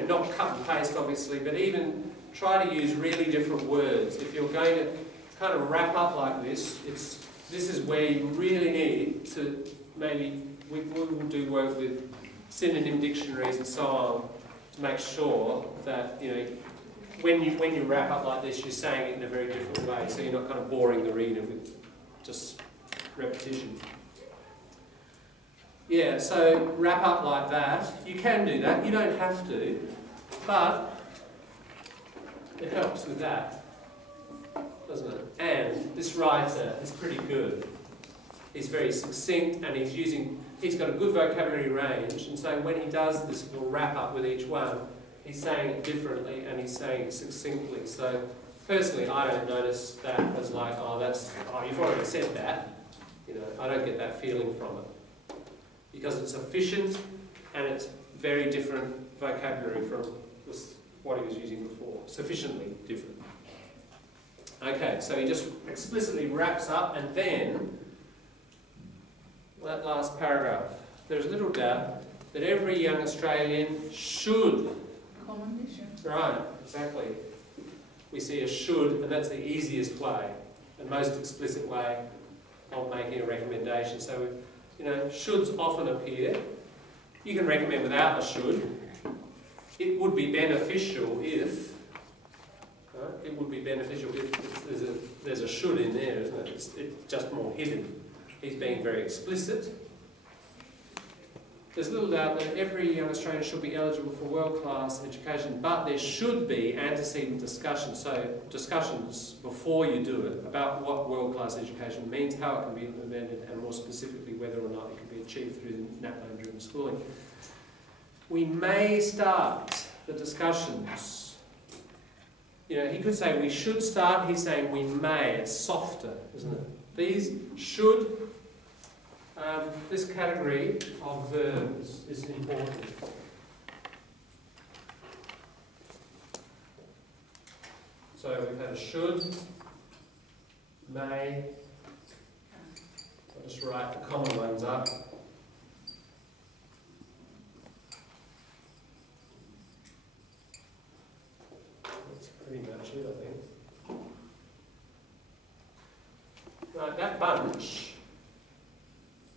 not cut and paste obviously, but even try to use really different words. If you're going to kind of wrap up like this, this is where you really need to maybe, we will do work with synonym dictionaries and so on to make sure that, when you wrap up like this, you're saying it in a very different way, so you're not kind of boring the reader with just repetition. Yeah, so wrap up like that. You can do that, you don't have to, but it helps with that, doesn't it? And this writer is pretty good. He's very succinct and he's got a good vocabulary range, and so when he does this little wrap up with each one, he's saying it differently and he's saying it succinctly. So personally, I don't notice that as like, you've already said that. I don't get that feeling from it. Because it's efficient and it's very different vocabulary from what he was using before. Sufficiently different. Okay, so he just explicitly wraps up, and then that last paragraph. There's little doubt that every young Australian should. Right, exactly. We see a should, and that's the easiest way and most explicit way of making a recommendation. So, shoulds often appear. You can recommend without a should. It would be beneficial if. It would be beneficial if there's a should in there, isn't it? It's just more hidden. He's being very explicit. There's little doubt that every young Australian should be eligible for world-class education, but there should be antecedent discussions, so discussions before you do it about what world-class education means, how it can be implemented, and more specifically whether or not it can be achieved through the NAPLAN-driven schooling. We may start the discussions. He could say we should start, he's saying we may. It's softer, isn't it? These should, this category of verbs is important. So we've had a should, may. I'll just write the common ones up. That's pretty much it, I think. Right, that bunch,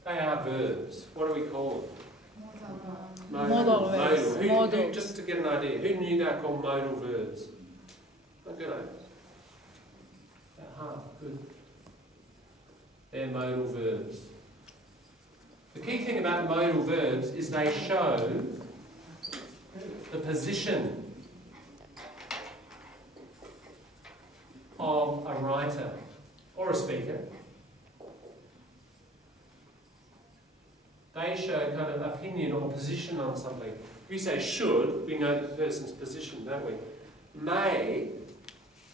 they are verbs. What do we call them? Modal verbs. Who, just to get an idea, who knew they're called modal verbs? Oh, good. About half, good. They're modal verbs. The key thing about modal verbs is they show the position of a writer or a speaker. They show kind of opinion or position on something. If you say should, we know the person's position, don't we? May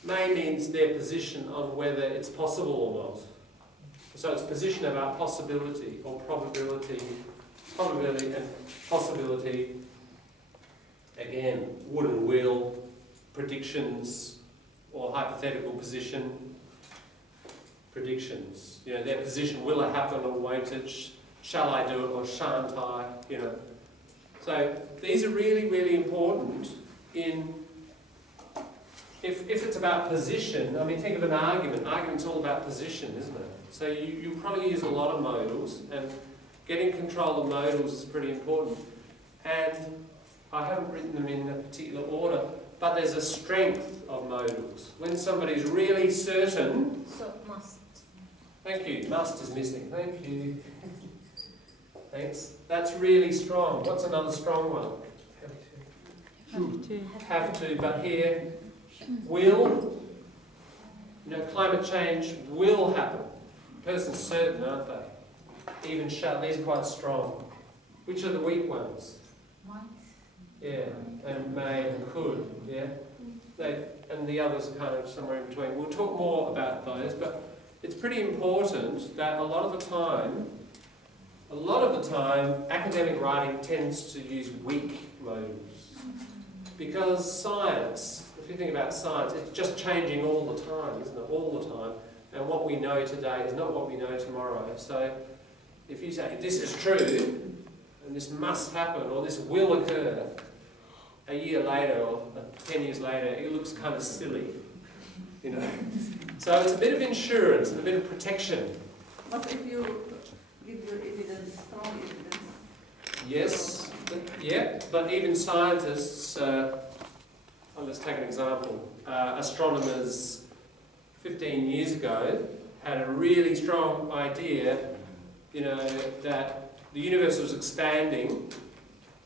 means their position on whether it's possible or not. So it's position about possibility or probability and possibility. Again, would and will, predictions or hypothetical position, predictions. Their position, will it happen or won't it? Shall I do it or shan't I? So these are really, really important in, if it's about position, think of an argument. Argument's all about position, isn't it? So you probably use a lot of modals, and getting control of modals is pretty important. And I haven't written them in a particular order, but there's a strength of modals. When somebody's really certain... So must. Thank you. Must is missing. Thank you. Thanks. That's really strong. What's another strong one? Have to. Have to, but here, will, You know, climate change will happen. The person's certain, aren't they? Even shall, these are quite strong. Which are the weak ones? Might. Yeah, and may and could, yeah? And the others are kind of somewhere in between. We'll talk more about those, but it's pretty important that a lot of the time, academic writing tends to use weak modes. Because science, if you think about science, it's just changing all the time, isn't it? All the time. And what we know today is not what we know tomorrow. So if you say, this is true, and this must happen, or this will occur, a year later or 10 years later, it looks kind of silly, you know. So it's a bit of insurance and a bit of protection. What if you give your evidence, strong evidence? Yes, but even scientists, let's take an example. Astronomers 15 years ago had a really strong idea, you know, that the universe was expanding,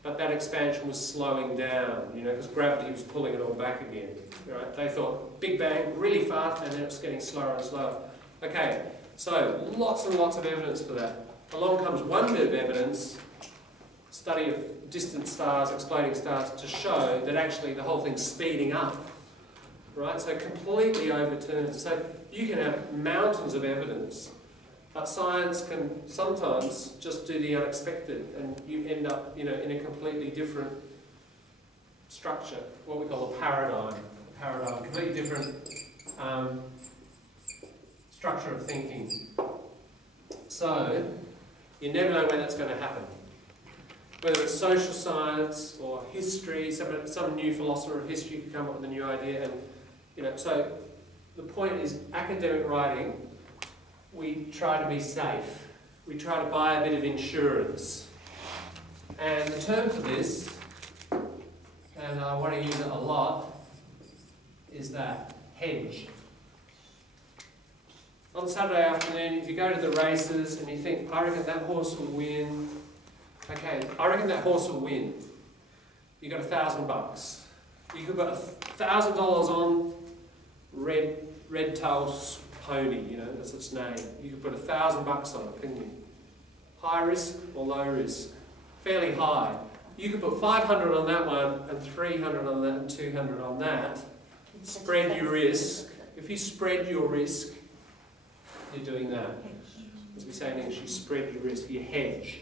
but that expansion was slowing down, you know, because gravity was pulling it all back again. Right? They thought, Big Bang, really fast, and then it was getting slower and slower. Okay, so lots and lots of evidence for that. Along comes one bit of evidence, study of distant stars, exploding stars, to show that actually the whole thing's speeding up. Right? So completely overturned. So you can have mountains of evidence, but science can sometimes just do the unexpected, and you end up, you know, in a completely different structure, what we call a paradigm. Completely different structure of thinking. So you never know when that's going to happen. Whether it's social science or history, some new philosopher of history could come up with a new idea, and you know. So the point is, academic writing, we try to be safe. We try to buy a bit of insurance. And the term for this, and I want to use it a lot, is that hedge. On Saturday afternoon, if you go to the races and you think, I reckon that horse will win. Okay, I reckon that horse will win. You got $1,000. You could put $1,000 on red tails pony, you know, that's its name. You could put $1,000 on it, couldn't you? High risk or low risk? Fairly high. You could put 500 on that one, and 300 on that, and 200 on that. Spread your risk. If you spread your risk, you're doing that. As we say in English, you spread your risk, you hedge.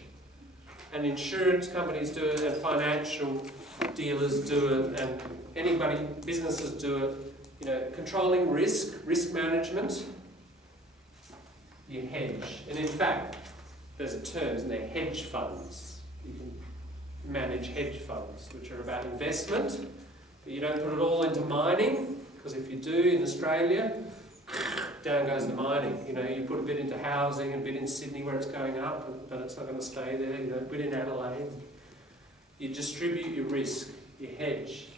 And insurance companies do it, and financial dealers do it, and anybody, businesses do it. You know, controlling risk management, you hedge. And in fact, there's a term, isn't there? Hedge funds. You can manage hedge funds, which are about investment, but you don't put it all into mining, because if you do in Australia, down goes the mining. You know, you put a bit into housing, a bit in Sydney where it's going up, but it's not going to stay there. You know, a bit in Adelaide. You distribute your risk, you hedge.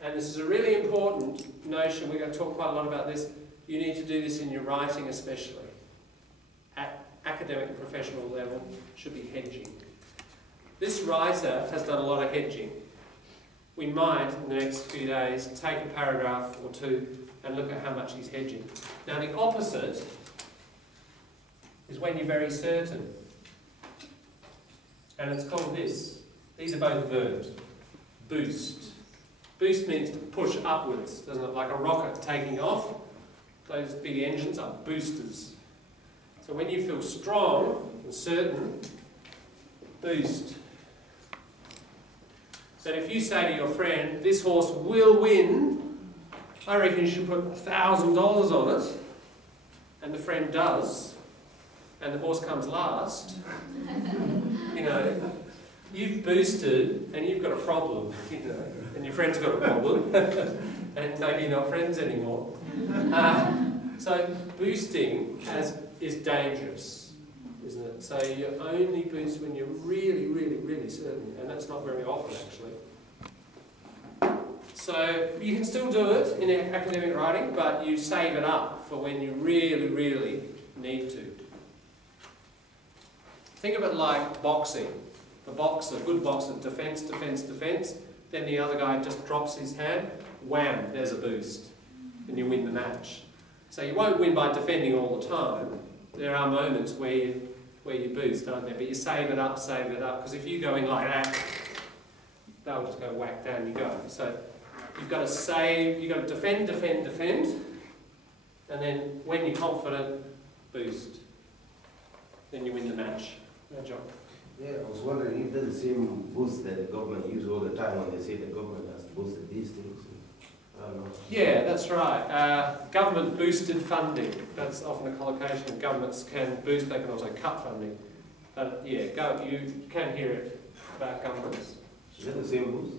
And this is a really important notion. We're going to talk quite a lot about this. You need to do this in your writing especially. At academic and professional level, should be hedging. This writer has done a lot of hedging. We might, in the next few days, take a paragraph or two and look at how much he's hedging. Now the opposite is when you're very certain. And it's called this. These are both verbs. Boost. Boost means to push upwards, doesn't it? Like a rocket taking off. Those big engines are boosters. So when you feel strong and certain, boost. So if you say to your friend, this horse will win, I reckon you should put $1,000 on it, and the friend does, and the horse comes last, you know, you've boosted and you've got a problem, you know, and your friend's got a problem, and maybe you're not friends anymore. So boosting is dangerous, isn't it? So you only boost when you're really, really, really certain, and that's not very often actually. So you can still do it in academic writing, but you save it up for when you really, really need to. Think of it like boxing. The boxer, good boxer, defence, defence, defence, then the other guy just drops his hand, wham, there's a boost, and you win the match. So you won't win by defending all the time. There are moments where you boost, aren't there? But you save it up, because if you go in like that, they'll just go whack, down you go. So you've got to save, you've got to defend, and then when you're confident, boost. Then you win the match. No job. Yeah, I was wondering if that's the same boost that the government uses all the time when they say the government has boosted these things. I don't know. Yeah, that's right. Government boosted funding. That's often a collocation. Governments can boost, they can also cut funding. But yeah, you can hear it about governments. Is that the same boost?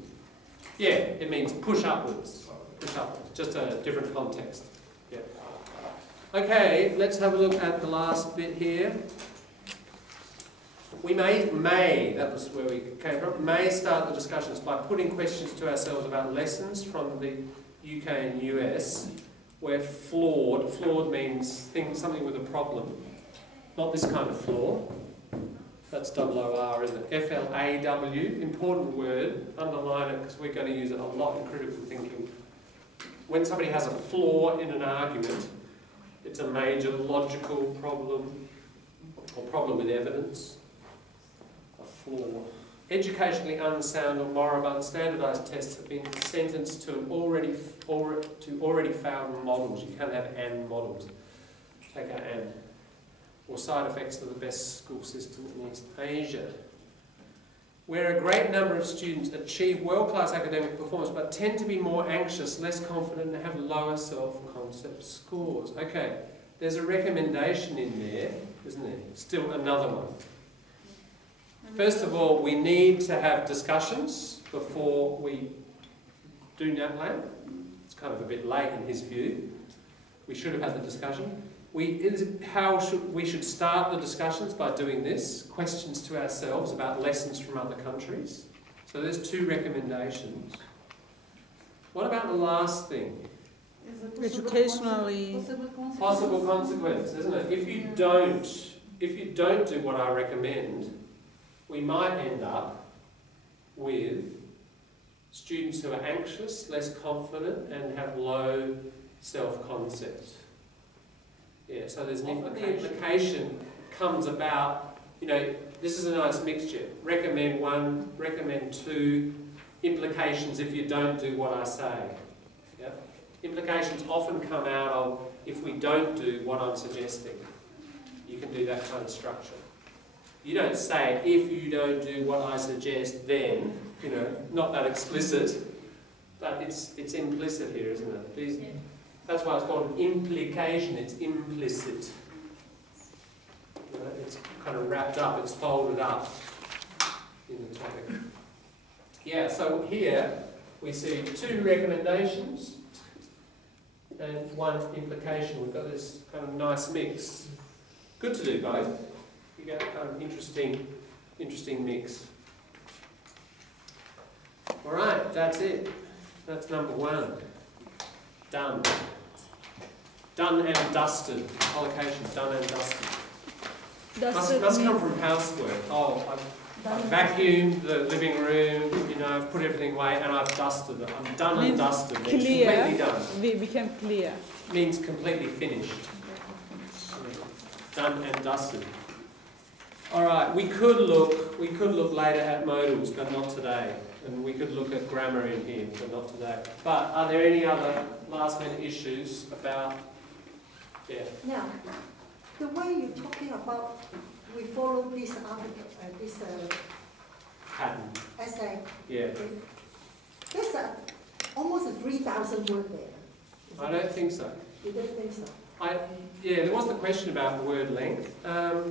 Yeah, it means push upwards. Push upwards. Just a different context. Yeah. Okay, let's have a look at the last bit here. We may, that was where we came from, may start the discussions by putting questions to ourselves about lessons from the UK and US where flawed means something with a problem. Not this kind of flaw. That's OOR, isn't it? F-L-A-W, important word, underline it because we're going to use it a lot in critical thinking. When somebody has a flaw in an argument, it's a major logical problem or problem with evidence. Flaw. Educationally unsound or moribund standardised tests have been sentenced to already found models. You can't have AND models. Take out AND. Or side effects of the best school system in East Asia. Where a great number of students achieve world-class academic performance but tend to be more anxious, less confident and have lower self-concept scores. Okay, there's a recommendation in there, isn't there? Still another one. First of all, we need to have discussions before we do NAPLAN. It's kind of a bit late in his view. We should have had the discussion. We should start the discussions by doing this, questions to ourselves about lessons from other countries. So there's 2 recommendations. What about the last thing? Educationally possible consequence, isn't it? If you don't do what I recommend, we might end up with students who are anxious, less confident, and have low self-concept. Yeah, so there's an implication comes about, this is a nice mixture. Recommend 1, recommend 2, implications if you don't do what I say. Yeah? Implications often come out of if we don't do what I'm suggesting. You can do that kind of structure. You don't say, if you don't do what I suggest, then, not that explicit, but it's implicit here, isn't it? That's why it's called an implication, it's implicit. It's kind of wrapped up, it's folded up in the topic. Yeah, so here we see 2 recommendations and 1 implication. We've got this kind of nice mix. Good to do both. You get a kind of interesting mix. Alright, that's it. That's number 1. Done. Done and dusted. Collocation, done and dusted. Must come from housework. Oh, I've vacuumed the living room, I've put everything away and I've dusted it. I'm done and dusted. It's completely done. We became clear. Means completely finished. Done and dusted. Alright, we could look later at modals, but not today. And we could look at grammar in here, but not today. But are there any other last-minute issues about... Yeah. Now, the way you're talking about, we follow this article, this pattern. essay. Yeah. There's almost 3,000 words there. I don't think so. You don't think so? Yeah, there was the question about word length.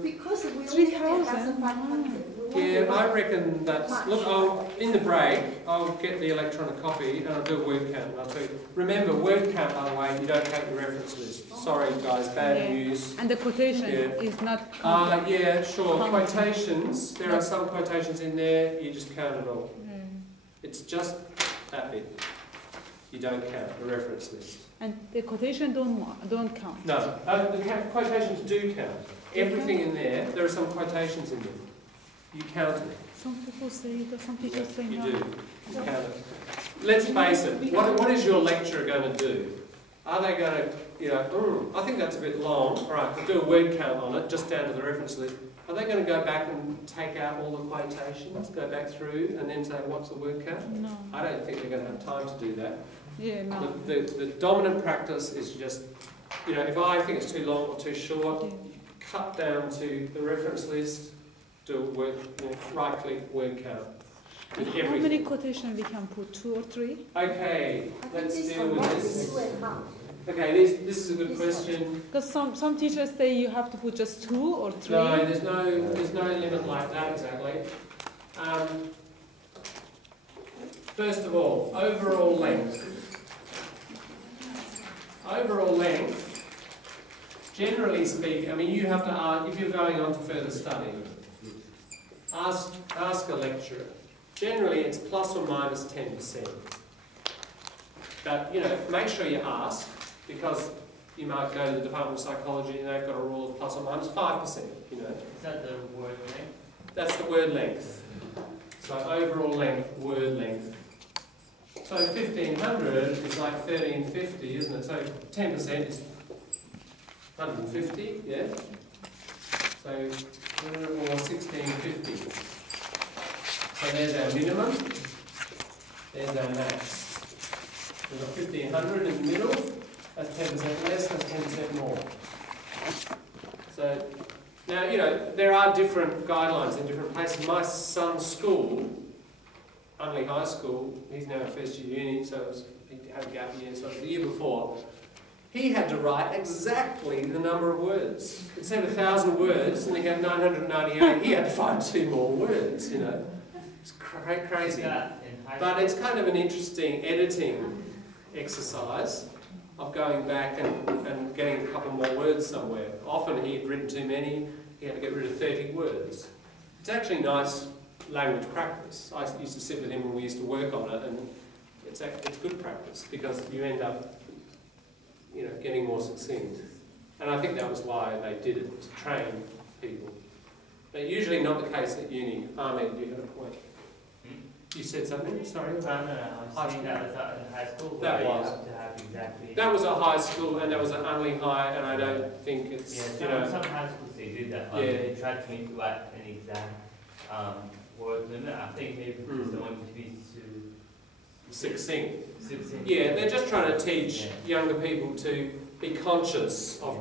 Because we only have 1,500. Yeah, I reckon that's... Look, in the break, I'll get the electronic copy and I'll do a word count. And I'll tell you. Remember, word count, by the way, you don't take the reference list. Sorry, guys, bad news. And the quotation is not... yeah, sure. Quotations, there are some quotations in there, you just count it all. It's just that bit. You don't count the reference list. And the quotation don't count? No, the quotations do count. Everything in there are some quotations in there. You count it. Some people say that, some people say you no. do. You count it. Let's face it, what is your lecturer going to do? Are they going to you know, I think that's a bit long. All right, we'll do a word count on it, just down to the reference list. Are they going to go back and take out all the quotations, go back through, and then say, what's the word count? No. I don't think they're going to have time to do that. Yeah, no. The dominant practice is just, you know, if I think it's too long or too short, cut down to the reference list, do a word, you know, right-click word count. With How everything. many quotations we can put? 2 or 3? Okay, let's deal with this. 2.5. Okay, this is a good question. Because some teachers say you have to put just 2 or 3. No, there's no limit like that exactly. First of all, overall length. Overall length, generally speaking, I mean, you have to ask, if you're going on to further study, ask a lecturer. Generally, it's plus or minus 10%. But, you know, make sure you ask, because you might go to the Department of Psychology and they've got a rule of plus or minus 5%, you know. Is that the word length? That's the word length. So overall length, word length. So 1500 is like 1350, isn't it? So 10% is 150, yeah? So, or 1650. So there's our minimum, there's our max. We've got 1500 in the middle, that's 10% less, that's 10% more. So, now, you know, there are different guidelines in different places. My son's school, Unley High School, he's now first year uni, so he had a gap year, so it was the year before. He had to write exactly the number of words. It said 1,000 words, and he had 998. He had to find 2 more words, you know. It's crazy. But it's kind of an interesting editing exercise of going back and getting a couple more words somewhere. Often he had written too many, he had to get rid of 30 words. It's actually nice language practice. I used to sit with him when we used to work on it, and it's good practice because you end up, you know, getting more succinct. And I think that was why they did it, to train people. But usually not the case at uni. Ahmed, you had a point. You said something? Sorry? No, I was saying that was in high school. That was. You have to have exactly. That was a high school, and that was at Unley High, and I don't think it's, yeah, you know. Some high schools they do that. Yeah. They try to make like an exact word limit. I think maybe because they want to be too succinct. Succinct. Yeah, they're just trying to teach younger people to be conscious of,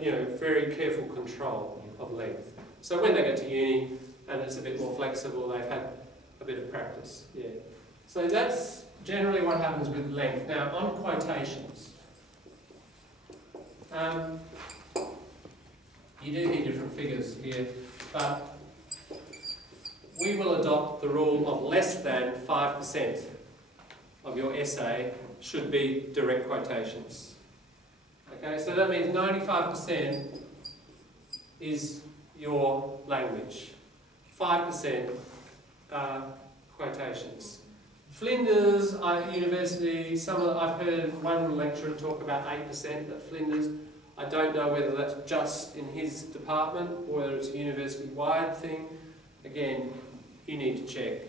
you know, very careful control of length. So when they get to uni and it's a bit more flexible, they've had a bit of practice. Yeah. So that's generally what happens with length. Now on quotations, you do hear different figures here, but we will adopt the rule of less than 5% of your essay should be direct quotations. Okay, so that means 95% is your language. 5% are quotations. Flinders University, I've heard one lecturer talk about 8% at Flinders. I don't know whether that's just in his department or whether it's a university-wide thing. Again, you need to check.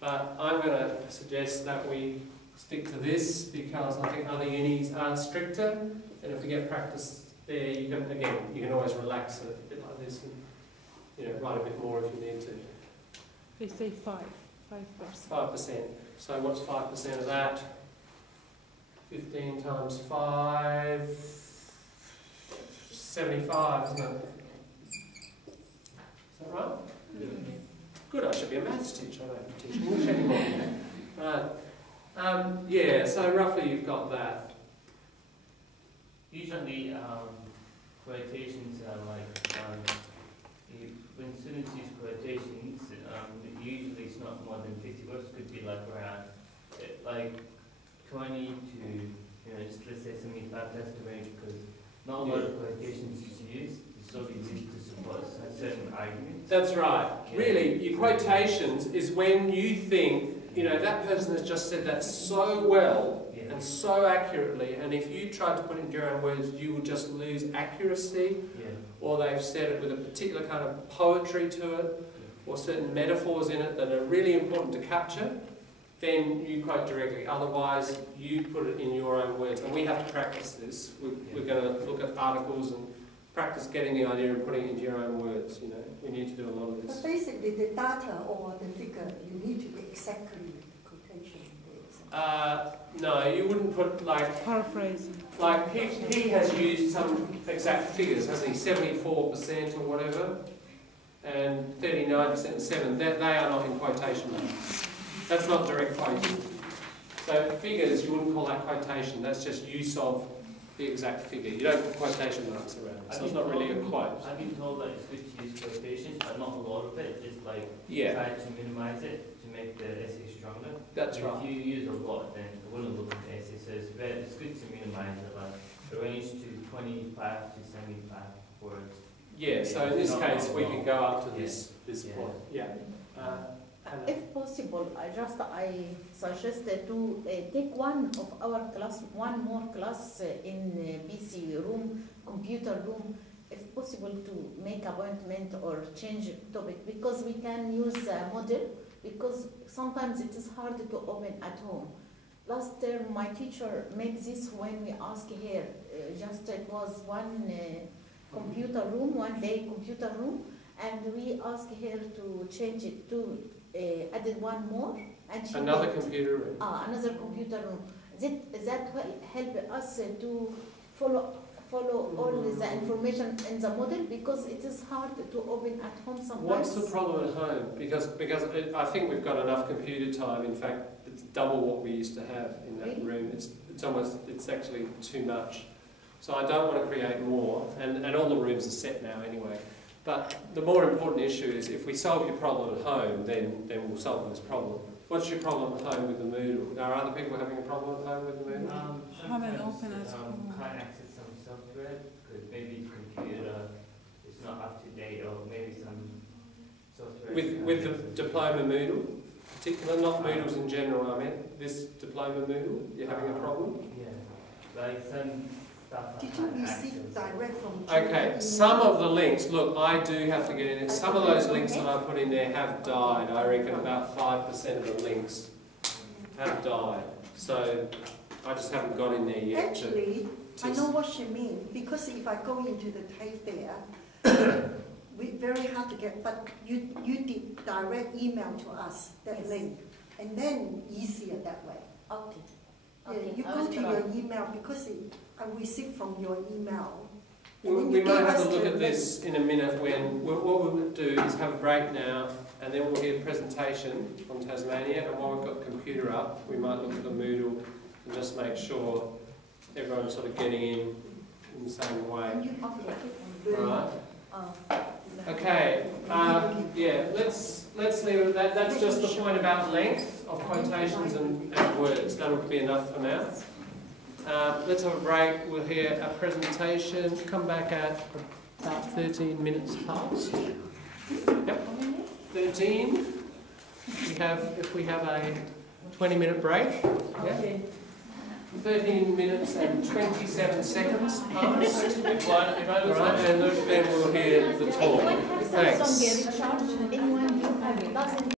But I'm going to suggest that we stick to this because I think other unis are stricter, and if we get practice there, you can always relax it a bit like this and, you know, write a bit more if you need to. They say 5%. 5%. So what's 5% of that? 15 times 5, 75, isn't it? Is that right? Yeah. Good, I should be a maths teacher. I don't have to teach English anymore. Right. Yeah, so roughly you've got that. Usually, quotations are like, when students use quotations, usually it's not more than 50 words. Could be like around, like 20 to, you know, just let's say 75. That's the range because not a lot of quotations is used. It's only used to support a certain argument. That's right. Really, your quotations is when you think, you know, that person has just said that so well and so accurately, and if you tried to put it into your own words, you would just lose accuracy, or they've said it with a particular kind of poetry to it, or certain metaphors in it that are really important to capture, then you quote directly. Otherwise, you put it in your own words. And we have to practice this. We're going to look at articles and practice getting the idea and putting it into your own words. You know, we need to do a lot of this. But basically, the data or the figure, you need to be exactly quotation there. No, you wouldn't put like Paraphrasing. like he has used some exact figures, hasn't he? 74% or whatever, and 39% and 7. They are not in quotation marks. That's not direct quoting. So figures, you wouldn't call that quotation. That's just use of the exact figure. You don't put quotation marks around it. So it's not really a quote. I've been told that it's good to use quotations, but not a lot of it. Just like Yeah. try to minimize it to make the essay stronger. That's But right. If you use a lot, then it wouldn't look like the essay. So it's good to minimize it, like the range to 25 to 75 words. Yeah. So in this case, we can go up to this Yeah. point. Yeah. If possible, I suggested to take one more class in BC room, computer room, if possible to make appointment or change topic, because we can use a model, because sometimes it is hard to open at home. Last term, my teacher made this when we asked her, it was one computer room, one day computer room, and we asked her to change it to added one more, and she Another did. computer room. Another computer room. That will help us to follow all the information in the model, because it is hard to open at home sometimes. What's the problem at home? Because I think we've got enough computer time. In fact, it's double what we used to have in that room. It's actually too much. So I don't want to create more, and all the rooms are set now anyway. But the more important issue is, if we solve your problem at home, then we'll solve this problem. What's your problem at home with the Moodle? Are other people having a problem at home with the Moodle? Haven't opened it. Can't access some software because maybe the computer is not up to date, or maybe some software. With the diploma Moodle, particular, not Moodles in general. I mean, this diploma Moodle, you're having a problem. Yeah, like some. Did you receive direct from Okay, some of the links, look, I do have to get in it. Some of those links that I put in there have died. I reckon about 5% of the links have died. So I just haven't got in there yet. Actually, I know what she means, because if I go into the type there, very hard to get, but you did direct email to us, that link, and then easier that way. Okay. Yeah, you go to your email, because I received from your email. We might have a look at this in a minute. When what we'll do is have a break now, and then we'll hear a presentation from Tasmania, and while we've got the computer up, we might look at the Moodle and just make sure everyone's sort of getting in the same way. Right? Okay. Yeah. Let's leave it at that. That's just the point about length of quotations and words. That'll be enough for now. Let's have a break. We'll hear a presentation. Come back at about 13 minutes past. Yep. 13. If we have a 20-minute break. Yeah. 13 minutes and 27 seconds past. Right, and then we'll hear the talk. Thanks.